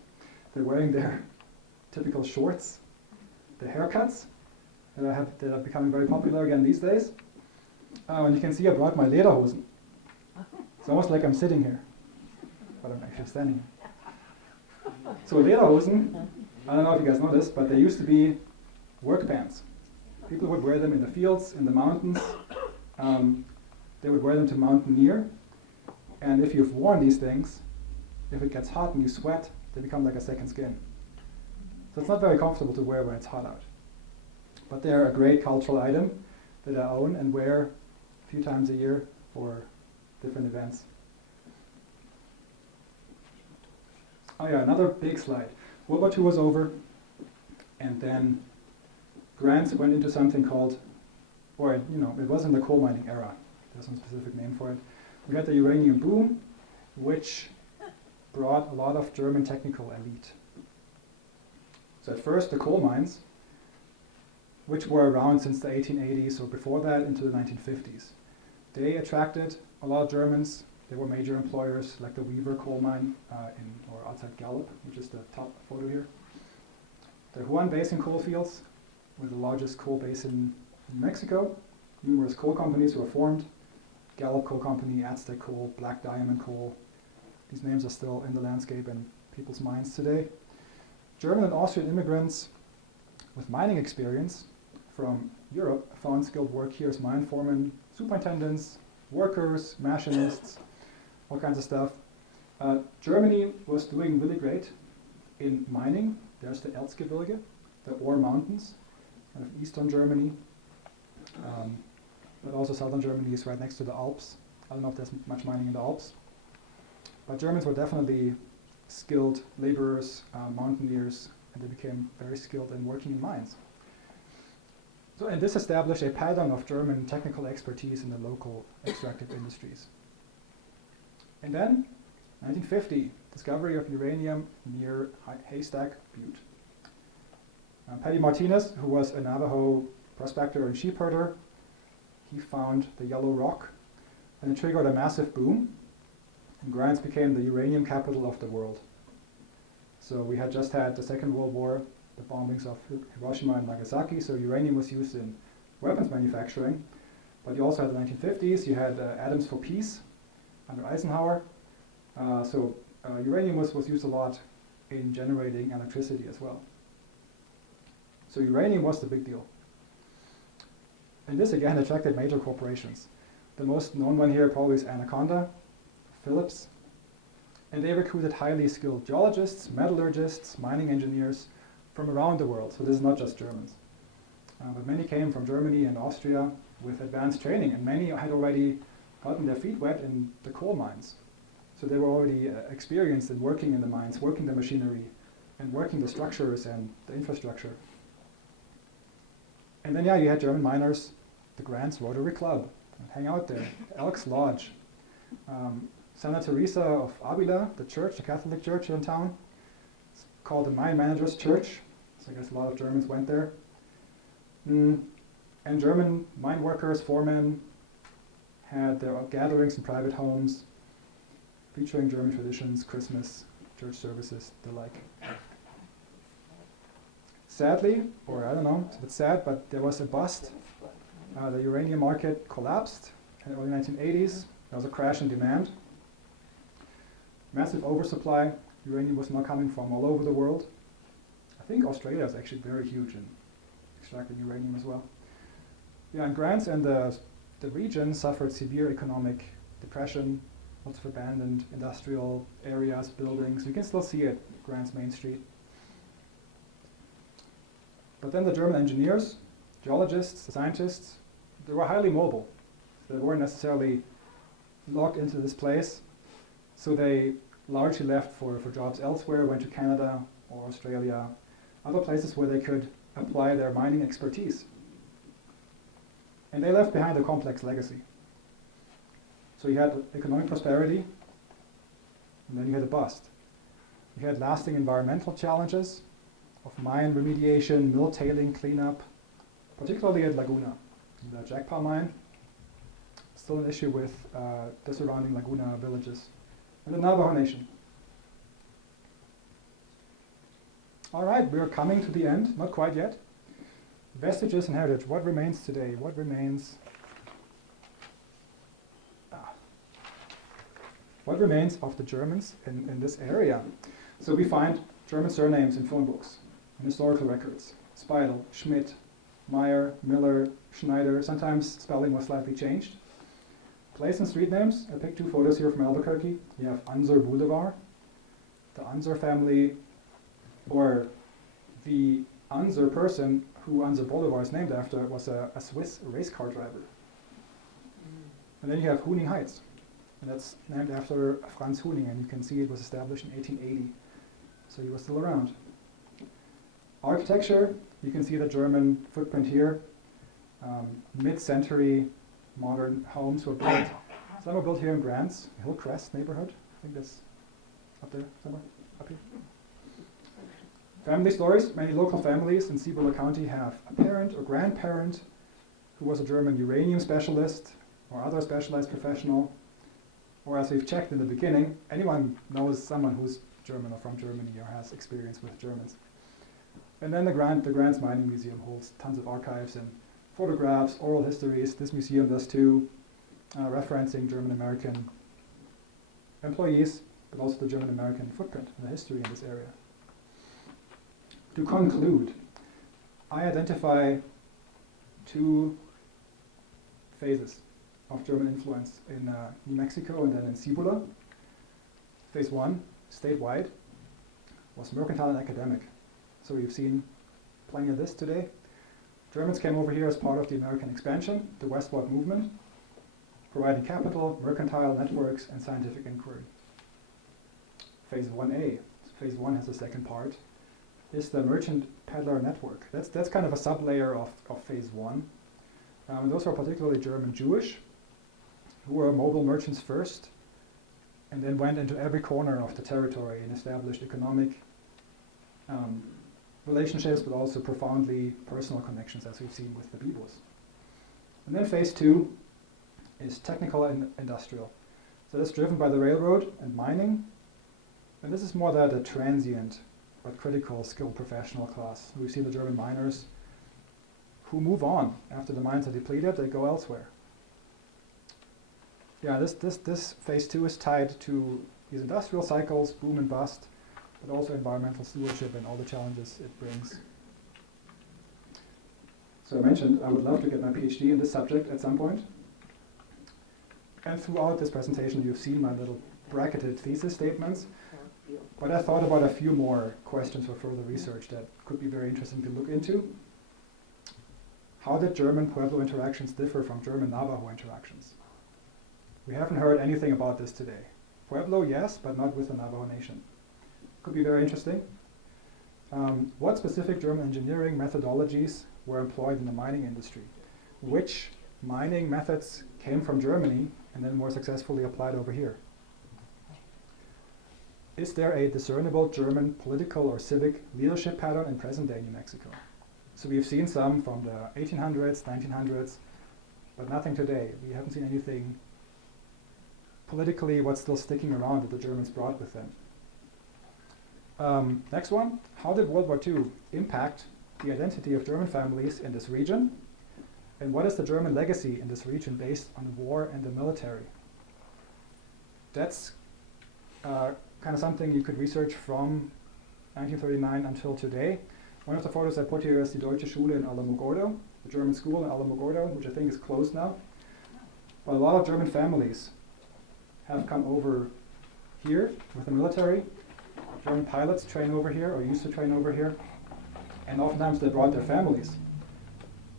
they're wearing their typical shorts, their haircuts, that are becoming very popular again these days. And you can see I brought my lederhosen. It's almost like I'm sitting here, but I'm actually standing here. So lederhosen, I don't know if you guys know this, but they used to be work pants. People would wear them in the fields, in the mountains. They would wear them to mountaineer. And if you've worn these things, if it gets hot and you sweat, they become like a second skin. So it's not very comfortable to wear when it's hot out. But they're a great cultural item that I own and wear a few times a year for different events. Oh yeah, another big slide. World War II was over, and then grants went into something called, it was in the coal mining era. There's some specific name for it. We had the uranium boom, which brought a lot of German technical elite. So at first the coal mines, which were around since the 1880s or before that into the 1950s, they attracted a lot of Germans. They were major employers like the Weaver coal mine outside Gallup, which is the top photo here. The Juan Basin coal fields were the largest coal basin in Mexico. Numerous coal companies were formed. Gallup Coal Company, Aztec Coal, Black Diamond Coal. These names are still in the landscape and people's minds today. German and Austrian immigrants with mining experience from Europe found skilled work here as mine foremen, superintendents, workers, machinists, all kinds of stuff. Germany was doing really great in mining. There's the Erzgebirge, the Ore Mountains, kind of eastern Germany. But also southern Germany is right next to the Alps. I don't know if there's much mining in the Alps. But Germans were definitely skilled laborers, mountaineers, and they became very skilled in working in mines. And this established a pattern of German technical expertise in the local extractive industries. And then, 1950, discovery of uranium near Haystack Butte. Paddy Martinez, who was a Navajo prospector and sheep herder, he found the yellow rock, and it triggered a massive boom, and Grants became the uranium capital of the world. So we had just had the Second World War, the bombings of Hiroshima and Nagasaki, so uranium was used in weapons manufacturing, but you also had the 1950s, you had Atoms for Peace under Eisenhower, uranium was used a lot in generating electricity as well. So uranium was the big deal. And this again attracted major corporations. The most known one here probably is Anaconda, Phillips. And they recruited highly skilled geologists, metallurgists, mining engineers from around the world. So this is not just Germans. But many came from Germany and Austria with advanced training, and many had already gotten their feet wet in the coal mines. So they were already experienced in working in the mines, working the machinery, and working the structures and the infrastructure. And then, you had German miners, the Grants Rotary Club, hang out there, Elks Lodge. Santa Teresa of Avila, the church, the Catholic church in town, it's called the Mine Managers Church, so I guess a lot of Germans went there. And German mine workers, foremen, had their gatherings in private homes, featuring German traditions, Christmas, church services, the like. Sadly, or I don't know, it's a bit sad, but there was a bust. The uranium market collapsed in the early 1980s. There was a crash in demand. Massive oversupply. Uranium was now coming from all over the world. I think Australia is actually very huge in extracting uranium as well. And Grants and the region suffered severe economic depression, lots of abandoned industrial areas, buildings. You can still see it, Grants Main Street. But then the German engineers, geologists, the scientists, they were highly mobile. They weren't necessarily locked into this place. So they largely left for jobs elsewhere, went to Canada or Australia, other places where they could apply their mining expertise. And they left behind a complex legacy. So you had economic prosperity, and then you had a bust. You had lasting environmental challenges of mine remediation, mill tailing cleanup, particularly at Laguna, the Jackpot mine. Still an issue with the surrounding Laguna villages. and the Navajo Nation. All right, we're coming to the end, not quite yet. Vestiges and heritage, what remains today? What remains? What remains of the Germans in this area? So we find German surnames in phone books, in historical records. Speidel, Schmidt, Meyer, Miller, Schneider. Sometimes spelling was slightly changed. Place and street names. I picked 2 photos here from Albuquerque. You have Unser Boulevard, the Unser family, or the Unser person who Unser Boulevard is named after was a Swiss race car driver. And then you have Huning Heights, and that's named after Franz Huning, and you can see it was established in 1880, so he was still around. Architecture, you can see the German footprint here. Mid-century modern homes were built. Some were built here in Grants, Hillcrest neighborhood. I think that's up there somewhere, up here. Family stories. Many local families in Cibola County have a parent or grandparent who was a German uranium specialist or other specialized professional. Or as we've checked in the beginning, anyone knows someone who's German or from Germany or has experience with Germans. And then the Grants Mining Museum holds tons of archives and photographs, oral histories. This museum does too, referencing German-American employees, but also the German-American footprint and the history in this area. To conclude, I identify 2 phases of German influence in New Mexico and then in Cibola. Phase 1, statewide, was mercantile and academic. So we've seen plenty of this today. Germans came over here as part of the American expansion, the westward movement, providing capital, mercantile networks, and scientific inquiry. Phase 1A, phase 1 has a second part, is the merchant peddler network. That's kind of a sub-layer of phase 1. Those are particularly German Jewish, who were mobile merchants first, and then went into every corner of the territory and established economic relationships, but also profoundly personal connections, as we've seen with the Bibos. And then phase 2 is technical and industrial. So that's driven by the railroad and mining. And this is more the transient but critical skilled professional class. We've seen the German miners who move on. After the mines are depleted, they go elsewhere. Yeah, this phase 2 is tied to these industrial cycles, boom and bust, but also environmental stewardship and all the challenges it brings. So I mentioned I would love to get my PhD in this subject at some point. And throughout this presentation, you've seen my little bracketed thesis statements. But I thought about a few more questions for further research that could be very interesting to look into. How did German Pueblo interactions differ from German Navajo interactions? We haven't heard anything about this today. Pueblo, yes, but not with the Navajo Nation. Could be very interesting. What specific German engineering methodologies were employed in the mining industry? Which mining methods came from Germany and then more successfully applied over here? Is there a discernible German political or civic leadership pattern in present-day New Mexico? So we've seen some from the 1800s, 1900s, but nothing today. We haven't seen anything politically what's still sticking around that the Germans brought with them. Next one, how did World War II impact the identity of German families in this region? And what is the German legacy in this region based on the war and the military? That's kind of something you could research from 1939 until today. One of the photos I put here is the Deutsche Schule in Alamogordo, the German school in Alamogordo, which I think is closed now. But a lot of German families have come over here with the military. German pilots train over here, or used to train over here. And oftentimes they brought their families.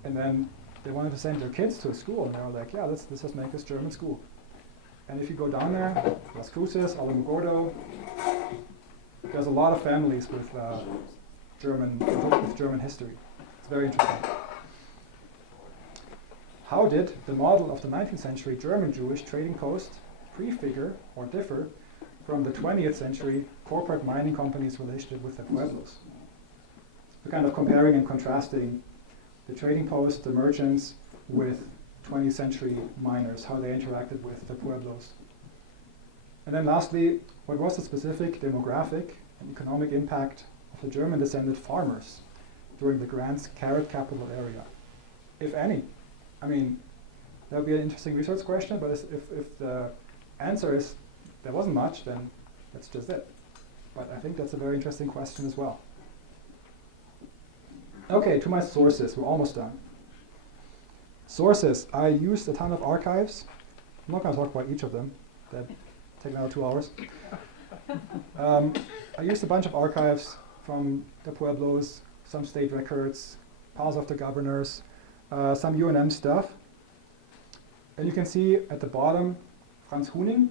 And then they wanted to send their kids to a school, and they were like, yeah, let's just make this German school. And if you go down there, Las Cruces, Alamogordo, there's a lot of families with German history. It's very interesting. How did the model of the 19th century German Jewish trading post prefigure or differ from the 20th century corporate mining companies' relationship with the Pueblos? So kind of comparing and contrasting the trading post, the merchants, with 20th century miners, how they interacted with the Pueblos. And then lastly, what was the specific demographic and economic impact of the German-descended farmers during the Grant's carrot capital area, if any? I mean, that would be an interesting research question, but if the answer is there wasn't much, then that's just it. But I think that's a very interesting question as well. Okay, to my sources, we're almost done. Sources, I used a ton of archives. I'm not going to talk about each of them. That'd take another 2 hours. I used a bunch of archives from the Pueblos, some state records, piles of the governors, some UNM stuff. And you can see at the bottom, Franz Huning.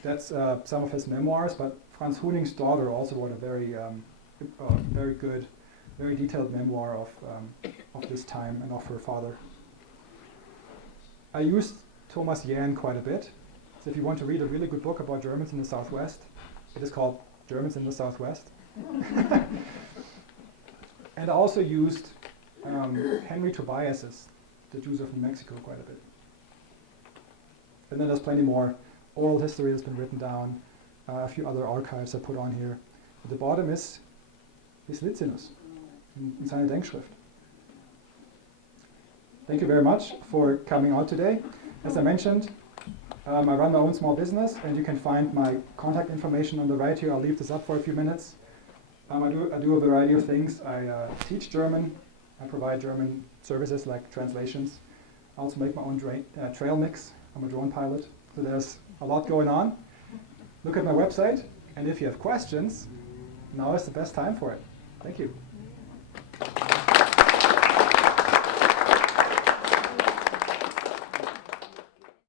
That's some of his memoirs, but Franz Huning's daughter also wrote a very good, very detailed memoir of this time and of her father. I used Thomas Jahn quite a bit. So if you want to read a really good book about Germans in the Southwest, it is called Germans in the Southwest. And I also used Henry Tobias's The Jews of New Mexico quite a bit. And then there's plenty more oral history that's been written down, a few other archives I put on here. At the bottom is Licinus in seine Denkschrift. Thank you very much for coming out today. As I mentioned, I run my own small business, and you can find my contact information on the right here. I'll leave this up for a few minutes. I do a variety of things. I teach German. I provide German services like translations. I also make my own trail mix. I'm a drone pilot, so there's a lot going on. Look at my website, and if you have questions, now is the best time for it. Thank you.